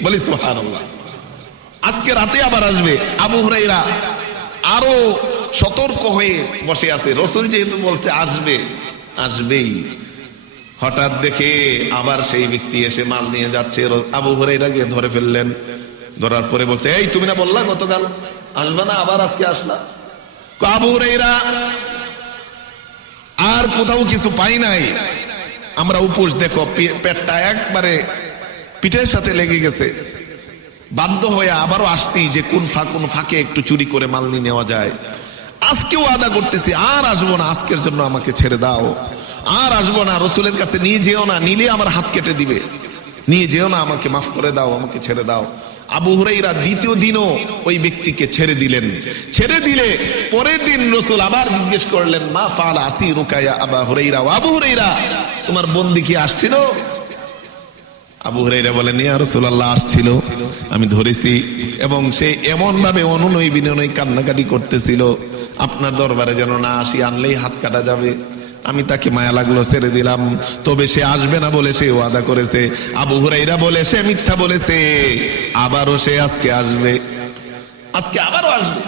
বলি সুবহানাল্লাহ। আজকে রাতে আবার আসবে। আবু হুরায়রা আরো সতর্ক হয়ে বসে আছে। রাসূল যেহেতু বলছে আসবে, আসবেই। হঠাৎ দেখে আবার সেই ব্যক্তি এসে মাল নিয়ে যাচ্ছে। আবু হুরায়রাকে ধরে ফেললেন। ধরার পরে বলছে, এই তুমি না বললা গতকাল আসবে না, আবার আজকে আসলা? আবু হুরায়রা আর কোথাও কিছু পাই নাই, আমরা উপোস, দেখো পেটটা একবারে পিঠের সাথে লেগে গেছে। বাধ্য হয়ে আবারও আসছি যে কোন ফাঁকে একটু চুরি করে মাল নিয়ে নেওয়া যায়। আজকেও আদা করতেছি, আর আসবো না, আজকের জন্য আমাকে ছেড়ে দাও, আর আসবো না। রাসূলের কাছে নিয়ে যেও না, নিলে আমার হাত কেটে দিবে, নিয়ে যেও না, আমাকে মাফ করে দাও, আমাকে ছেড়ে দাও। আবু হুরায়রা দ্বিতীয় দিনও ওই ব্যক্তিকে ছেড়ে দিলেন। ছেড়ে দিলে পরের দিন রাসূল আবার জিজ্ঞেস করলেন, মা ফাআলা আসিরুকা ইয়া আবু হুরায়রা। আবু হুরায়রা, তোমার বন্দী কি আসছিল? আবু হুরায়রা বলেন, ইয়া রাসূলুল্লাহ, আসছিল, আমি ধরেছি, এবং সে এমন ভাবে অনুনয় বিনয় কান্নাকাটি করতেছিল, আপনার দরবারে যেন না আসি, আনলেই হাত কাটা যাবে। আমি তাকে মায়া লাগলো, ছেড়ে দিলাম। তবে সে আসবে না বলে সে ওয়াদা করেছে। আবু হুরায়রা বলে সে মিথ্যা বলেছে, আবারও সে আজকে আসবে, আজকে আবারও আসবে।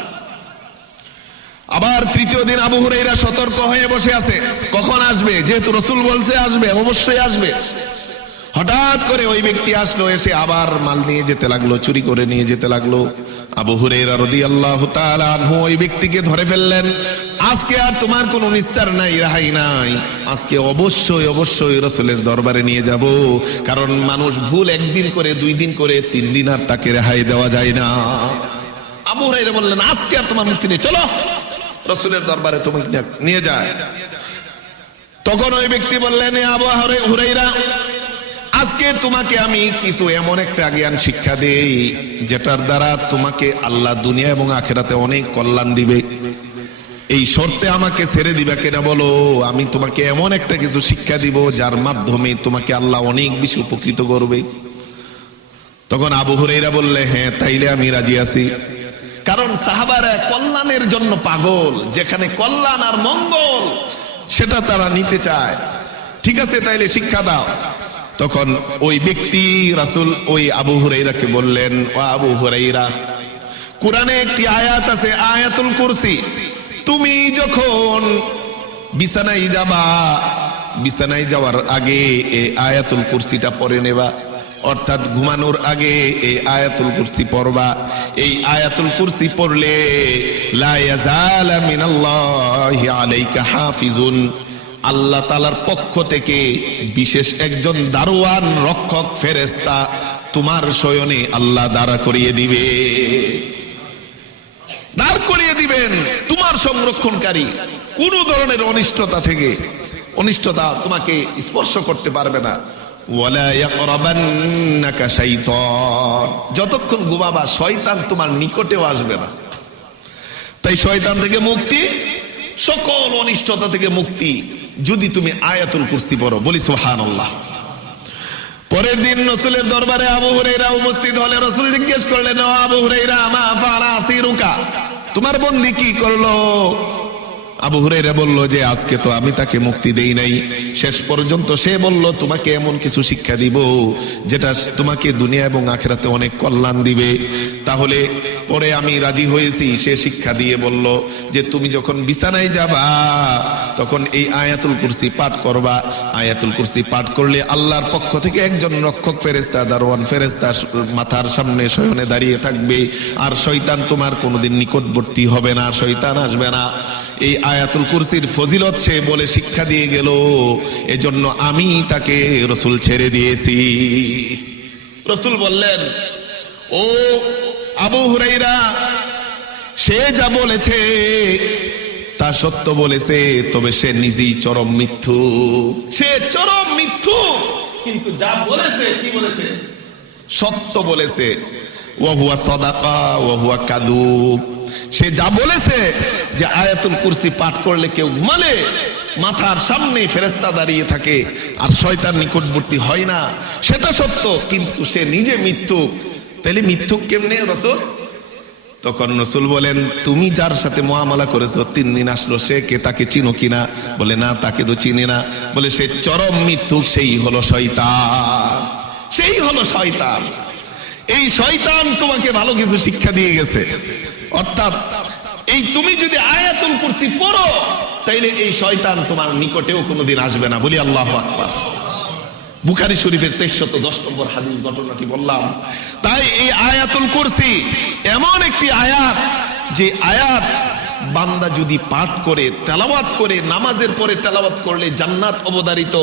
আবার তৃতীয় দিন আবু হুরায়রা সতর্ক হয়ে বসে আছে, কখন আসবে, যেহেতু রাসূল বলছে আসবে, অবশ্যই আসবে। হঠাৎ করে ওই ব্যক্তি আসলো, এসে আবার মাল নিয়ে যেতে লাগলো, চুরি করে নিয়ে যেতে লাগলো। আবু হুরায়রা রাদিয়াল্লাহু তাআলা আনহু ওই ব্যক্তিকে ধরে ফেললেন। আজকে আর তোমার কোনো নিস্তার নাই, রেহাই নাই, আজকে অবশ্যই অবশ্যই রাসূলের দরবারে নিয়ে যাব। কারণ মানুষ ভুল একদিন করে, 2 দিন করে, 3 দিন আর তাকে রেহাই দেওয়া যায় না। আবু হুরায়রা বললেন, আজকে আর তোমার মুক্তি নেই, চলো রাসূলের দরবারে তোমাকে নিয়ে যায়। তখন ওই ব্যক্তি বললেন, আবু হুরায়রা, আজকে তোমাকে আমি কিছু এমন একটা জ্ঞান শিক্ষা দেই যেটার দ্বারা তোমাকে আল্লাহ দুনিয়া এবং আখিরাতে অনেক কল্যাণ দিবে। এই শর্তে আমাকে ছেড়ে দিবা কিনা বলো? আমি তোমাকে এমন একটা কিছু শিক্ষা দিব যার মাধ্যমে তোমাকে আল্লাহ অনেক বেশি উপকৃত করবে। তখন আবু হুরায়রা বললে, হ্যাঁ, তাইলে আমি রাজি আছি। কারণ সাহাবারা কল্যাণের জন্য পাগল, যেখানে কল্যাণ আর মঙ্গল সেটা তারা নিতে চায়। ঠিক আছে, তাইলে শিক্ষা দাও। তখন ওই ব্যক্তি রাসূল ওই আবু হুরায়রাকে বললেন, ও আবু হুরায়রা, কোরআনে একটি আয়াত আছে, আয়াতুল কুরসি। তুমি যখন বিছানায় যাবা, বিছানায় যাওয়ার আগে এই আয়াতুল কুরসিটা পড়ে নেবা, অর্থাৎ ঘুমানোর আগে এই আয়াতুল কুরসি পড়বা। এই আয়াতুল কুরসি পড়লে লা ইয়াজাল মিনাল্লাহি আলাইকা হাফিজুন, আল্লাহ তাআলার পক্ষ থেকে বিশেষ একজন দারোয়ান, রক্ষক, ফেরেশতা তোমার শয়নে আল্লাহ দাঁড়া করিয়ে দিবে, দাঁড় করিয়ে দিবেন তোমার সংরক্ষণকারী। কোন ধরনের অনিষ্টতা থেকে, অনিষ্টতা তোমাকে স্পর্শ করতে পারবে না। ওয়ালা ইয়াকরাবান্নাকা শাইতান, যতক্ষণ ঘুমাবা শয়তান তোমার নিকটেও আসবে না। তাই শয়তান থেকে মুক্তি, সকল অনিষ্টতা থেকে মুক্তি যদি তুমি আয়াতুল কুরসি পড়ো। বলি সুবহানাল্লাহ। পরের দিন রাসূলের দরবারে আবু হুরায়রা উপস্থিত হলে রাসূল জিজ্ঞেস করলেন, ও আবু হুরায়রা, মা ফাআলা আসিরুকা, তোমার বন্দী কি করলো? আবু হুরায়রা বলল যে আজকে তো আমি তাকে মুক্তি দেই নাই, শেষ পর্যন্ত সে বলল তোমাকে এমন কিছু শিক্ষা দিব যেটা তোমাকে দুনিয়া এবং আখিরাতে অনেক কল্যাণ দিবে। তাহলে পরে আমি রাজি হয়েছি। সে শিক্ষা দিয়ে বলল যে তুমি যখন বিছানায় যাবা তখন এই আয়াতুল কুরসি পাঠ করবা। আয়াতুল কুরসি পাঠ করলে আল্লাহর পক্ষ থেকে একজন রক্ষক ফেরেশতা, দারোয়ান ফেরেশতা মাথার সামনে শয়নে দাঁড়িয়ে থাকবে, আর শয়তান তোমার কোনোদিন নিকটবর্তী হবে না, শয়তান আসবে না। এই আয়াতুল কুরসির ফজিলত সে বলে শিক্ষা দিয়ে গেল, এজন্য আমি তাকে রাসূল ছেড়ে দিয়েছি। রাসূল বললেন, ও আবু হুরাইরা সে যা বলেছে তা সত্য বলেছে, তবে সে নিজেই চরম মিথ্যু। সে চরম মিথ্যু, কিন্তু যা বলেছে কি বলেছে? সত্য বলেছে। ওয়া হুয়া সাদাকা ওয়া হুয়া কাযুব। সে যা বলেছে যে আয়াতুল কুরসি পাঠ করলে কেউ ঘুমালে মাথার সামনে ফেরেশতা দাঁড়িয়ে থাকে আর শয়তান নিকটবর্তী হয় না, সেটা সত্য, কিন্তু সে নিজে মিথ্যুক। তাহলে মিথ্যুক কেমনে রাসূল? তখন রাসূল বলেন, তুমি যার সাথে মুআমালা করেছো 3 দিন আসলো, সে কে, তাকে চিনো কিনা? বলে না, তাকে তো চিনি না। বলে সে চরম মিথ্যুক, সেই হলো শয়তান, সেই হলো শয়তান। এই শয়তান তোমাকে ভালো কিছু শিক্ষা দিয়ে গেছে, অর্থাৎ এই তুমি যদি আয়াতুল কুরসি পড়ো তাইলে এই শয়তান তোমার নিকটেও কোনোদিন আসবে না। বলি আল্লাহু আকবার। বুখারী শরীফের 2310 নম্বর হাদিস, ঘটনাটি বললাম। তাই এই আয়াতুল কুরসি এমন একটি আয়াত, যে আয়াত বান্দা যদি পাঠ করে, তেলাওয়াত করে, নামাজের পরে তেলাওয়াত করলে জান্নাত অবধারিত,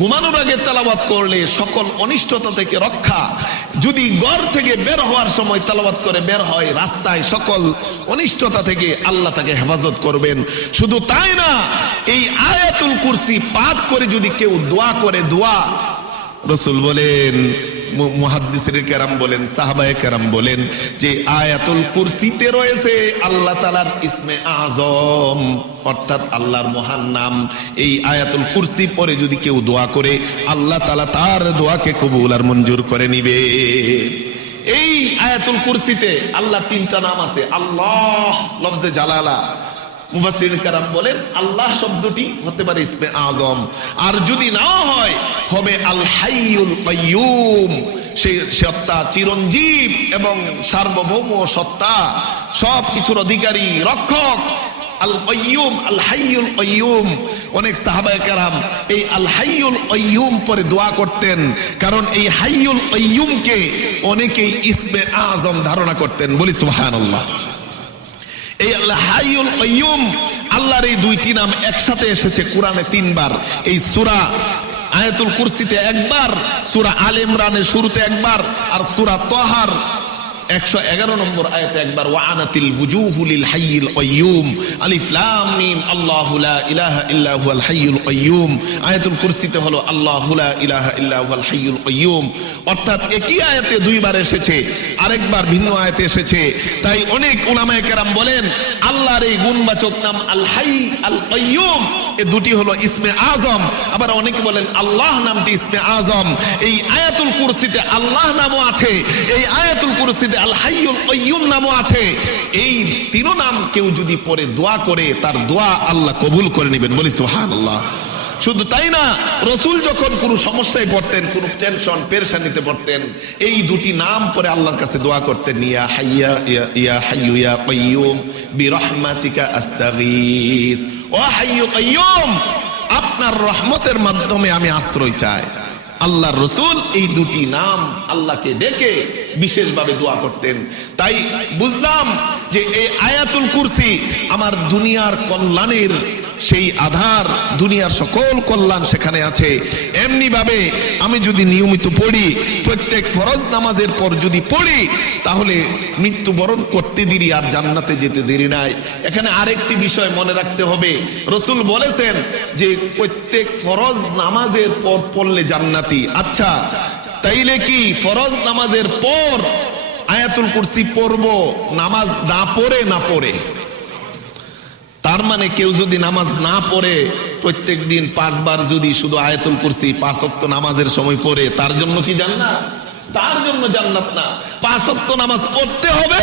ঘুমানোর আগে তেলাওয়াত করলে সকল অনিষ্টতা থেকে রক্ষা, যদি ঘর থেকে বের হওয়ার সময় তেলাওয়াত করে বের হয়, রাস্তায় সকল অনিষ্টতা থেকে আল্লাহ তাকে হেফাজত করবেন। শুধু তাই না, এই আয়াতুল কুরসি পাঠ করে যদি কেউ দোয়া করে, দোয়া রাসূল বলেন, মুহাদ্দিসিন কেরাম বলেন, সাহাবায়ে কেরাম বলেন যে আয়াতুল কুরসিতে রয়েছে আল্লাহ তাআলার ইসমে আযম, অর্থাৎ আল্লাহর মহান নাম। এই আয়াতুল কুরসি পরে যদি কেউ দোয়া করে, আল্লাহ তাআলা তার দোয়াকে কবুল আর মঞ্জুর করে নিবে। এই আয়াতুল কুরসিতে আল্লাহর 3টা নাম আছে। আল্লাহ লফজে জালালা, মুফাসসিরিন কেরাম বলেন আল্লাহ শব্দটি হতে পারে ইসমে আযম, আর যদি নাও হয় হবে আল হাইয়ুল কাইয়ুম, সেই সত্তা চিরঞ্জীব এবং সার্বভৌম সত্তা, সব কিছুর অধিকারী, রক্ষক। আল কাইয়ুম, আল হাইয়ুল কাইয়ুম। অনেক সাহাবায়ে কেরাম এই আল হাইয়ুল কাইয়ুম পরে দোয়া করতেন, কারণ এই হাইয়ুল কাইয়ুমকে অনেকেই ইসমে আযম ধারণা করতেন। বলি সুবহানাল্লাহ। এই আল্লাহ হাইয়ুল কাইয়ুম, আল্লাহর এই 2টি নাম একসাথে এসেছে কোরআনে 3 বার। এই সূরা আয়াতুল কুরসিতে 1 বার, সূরা আলে ইমরানের শুরুতে 1 বার, আর সূরা তাহার 111 নম্বর আয়াতে 1 বার। ওয়া আনাতিল ওয়ুজুহু লিল হাইয়িল কাইয়ুম, আলিফ লাম মিম, আল্লাহু লা ইলাহা ইল্লা হুয়াল হাইয়ুল কাইয়ুম। আয়াতুল কুরসিতে হলো আল্লাহু লা ইলাহা ইল্লা হুয়াল হাইয়ুল কাইয়ুম, অর্থাৎ একই আয়াতে 2 বার এসেছে, আরেকবার ভিন্ন আয়াতে এসেছে। তাই অনেক উলামায়ে কেরাম বলেন আল্লাহর এই গুণবাচক নাম আল হাই, আল কাইয়ুম, এই 2টি হলো ইসমে আযম। আবার অনেকে বলেন আল্লাহ নামটি ইসমে আযম। এই আয়াতুল কুরসিতে আল্লাহ নামও আছে, এই আয়াতুল কুরসিতে আল হাইয়ুল কাইয়ুম নামও আছে। এই 3 নাম কেউ যদি পরে দোয়া করে, তার দোয়া আল্লাহ কবুল করে নেবেন। বলি সুবহানাল্লাহ। শুধু তাই না, রাসূল যখন কোনো সমস্যায় পড়তেন, কোনো টেনশন পেরেশানিতে পড়তেন, এই 2টি নাম পরে আল্লাহর কাছে দোয়া করতেন, ইয়া হাইয়া ইয়া হাইয়ু ইয়া কাইয়ুম বিরহমাতিকা আস্তাগীস। ও হাইয়ু কাইয়ুম, আপনার রহমতের মাধ্যমে আমি আশ্রয় চাই। আল্লাহর রাসূল এই 2টি নাম আল্লাহকে ডেকে বিশেষভাবে দোয়া করতেন। তাই বুঝলাম যে এই আয়াতুল কুরসি আমার দুনিয়ার কল্যাণের সেই আধার, দুনিয়ার সকল কল্যাণ সেখানে আছে। এমনি ভাবে আমি যদি নিয়মিত পড়ি, প্রত্যেক ফরজ নামাজের পর যদি পড়ি, তাহলে মৃত্যুবরণ করতে দেরি আর জান্নাতে যেতে দেরি নাই। এখানে আরেকটি বিষয় মনে রাখতে হবে, রাসূল বলেছেন যে প্রত্যেক ফরজ নামাজের পর পড়লে জান্নাতি। আচ্ছা, তাইলে কি ফরজ নামাজের পর আয়াতুল কুরসি পড়বো নামাজ না পড়ে? না পড়ে। তার মানে কেউ যদি নামাজ না পড়ে, প্রত্যেক দিন 5 বার যদি শুধু আয়াতুল কুরসি 5 ওয়াক্ত নামাজের সময় পড়ে, তার জন্য কি জান্নাত? তার জন্য জান্নাত না। 5 ওয়াক্ত নামাজ পড়তে হবে,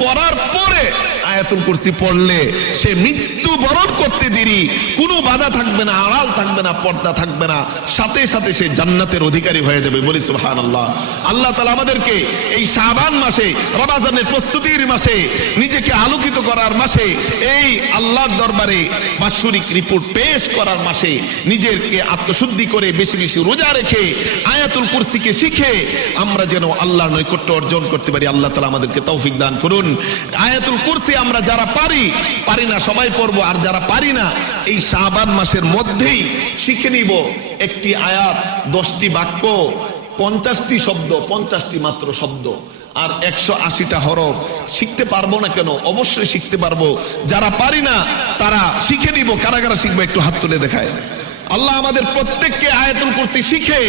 পড়ার পরে আয়াতুল কুরসি পড়লে সে মৃত্যু বরণ করতে দেরি, কোনো বাধা থাকবে না, আড়াল থাকবে না, পর্দা থাকবে না, সাথে সাথে সে জান্নাতের অধিকারী হয়ে যাবে। বলি সুবহানাল্লাহ। আল্লাহ তাআলা আমাদেরকে এই শাবান মাসে, রমজানের প্রস্তুতির মাসে, নিজেকে আলোকিত করার মাসে, এই আল্লাহর দরবারে বাৎসরিক রিপোর্ট পেশ করার মাসে নিজেকে আত্মশুদ্ধি করে বেশি বেশি রোজা রেখে আয়াতুল কুরসিকে শিখে আমরা যেন আল্লাহর নৈকট্য অর্জন করতে পারি। আল্লাহ তাআলা আমাদেরকে তৌফিক দান করুন। আয়াতুল কুরসি আমরা যারা পারি না সবাই পড়বো, আর যারা পারি না এই শাবান মাসের মধ্যেই শিখে নিব। একটি আয়াত 10টি বাক্য 50টি শব্দ, 50টি মাত্র শব্দ আর 180টা হরফ। শিখতে পারবো না কেন? অবশ্যই শিখতে পারবো। যারা পারি না তারা শিখে নিব। কারা কারা শিখবে একটু হাত তুলে দেখায়। আল্লাহ আমাদের প্রত্যেককে আয়াতুল কুরসি শিখে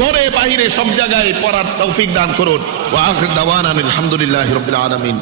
ঘরে বাহিরে সব জায়গায় পড়ার তৌফিক দান করুন। ওয়া আখির দাওয়ানা আলহামদুলিল্লাহি রাব্বিল আলামিন।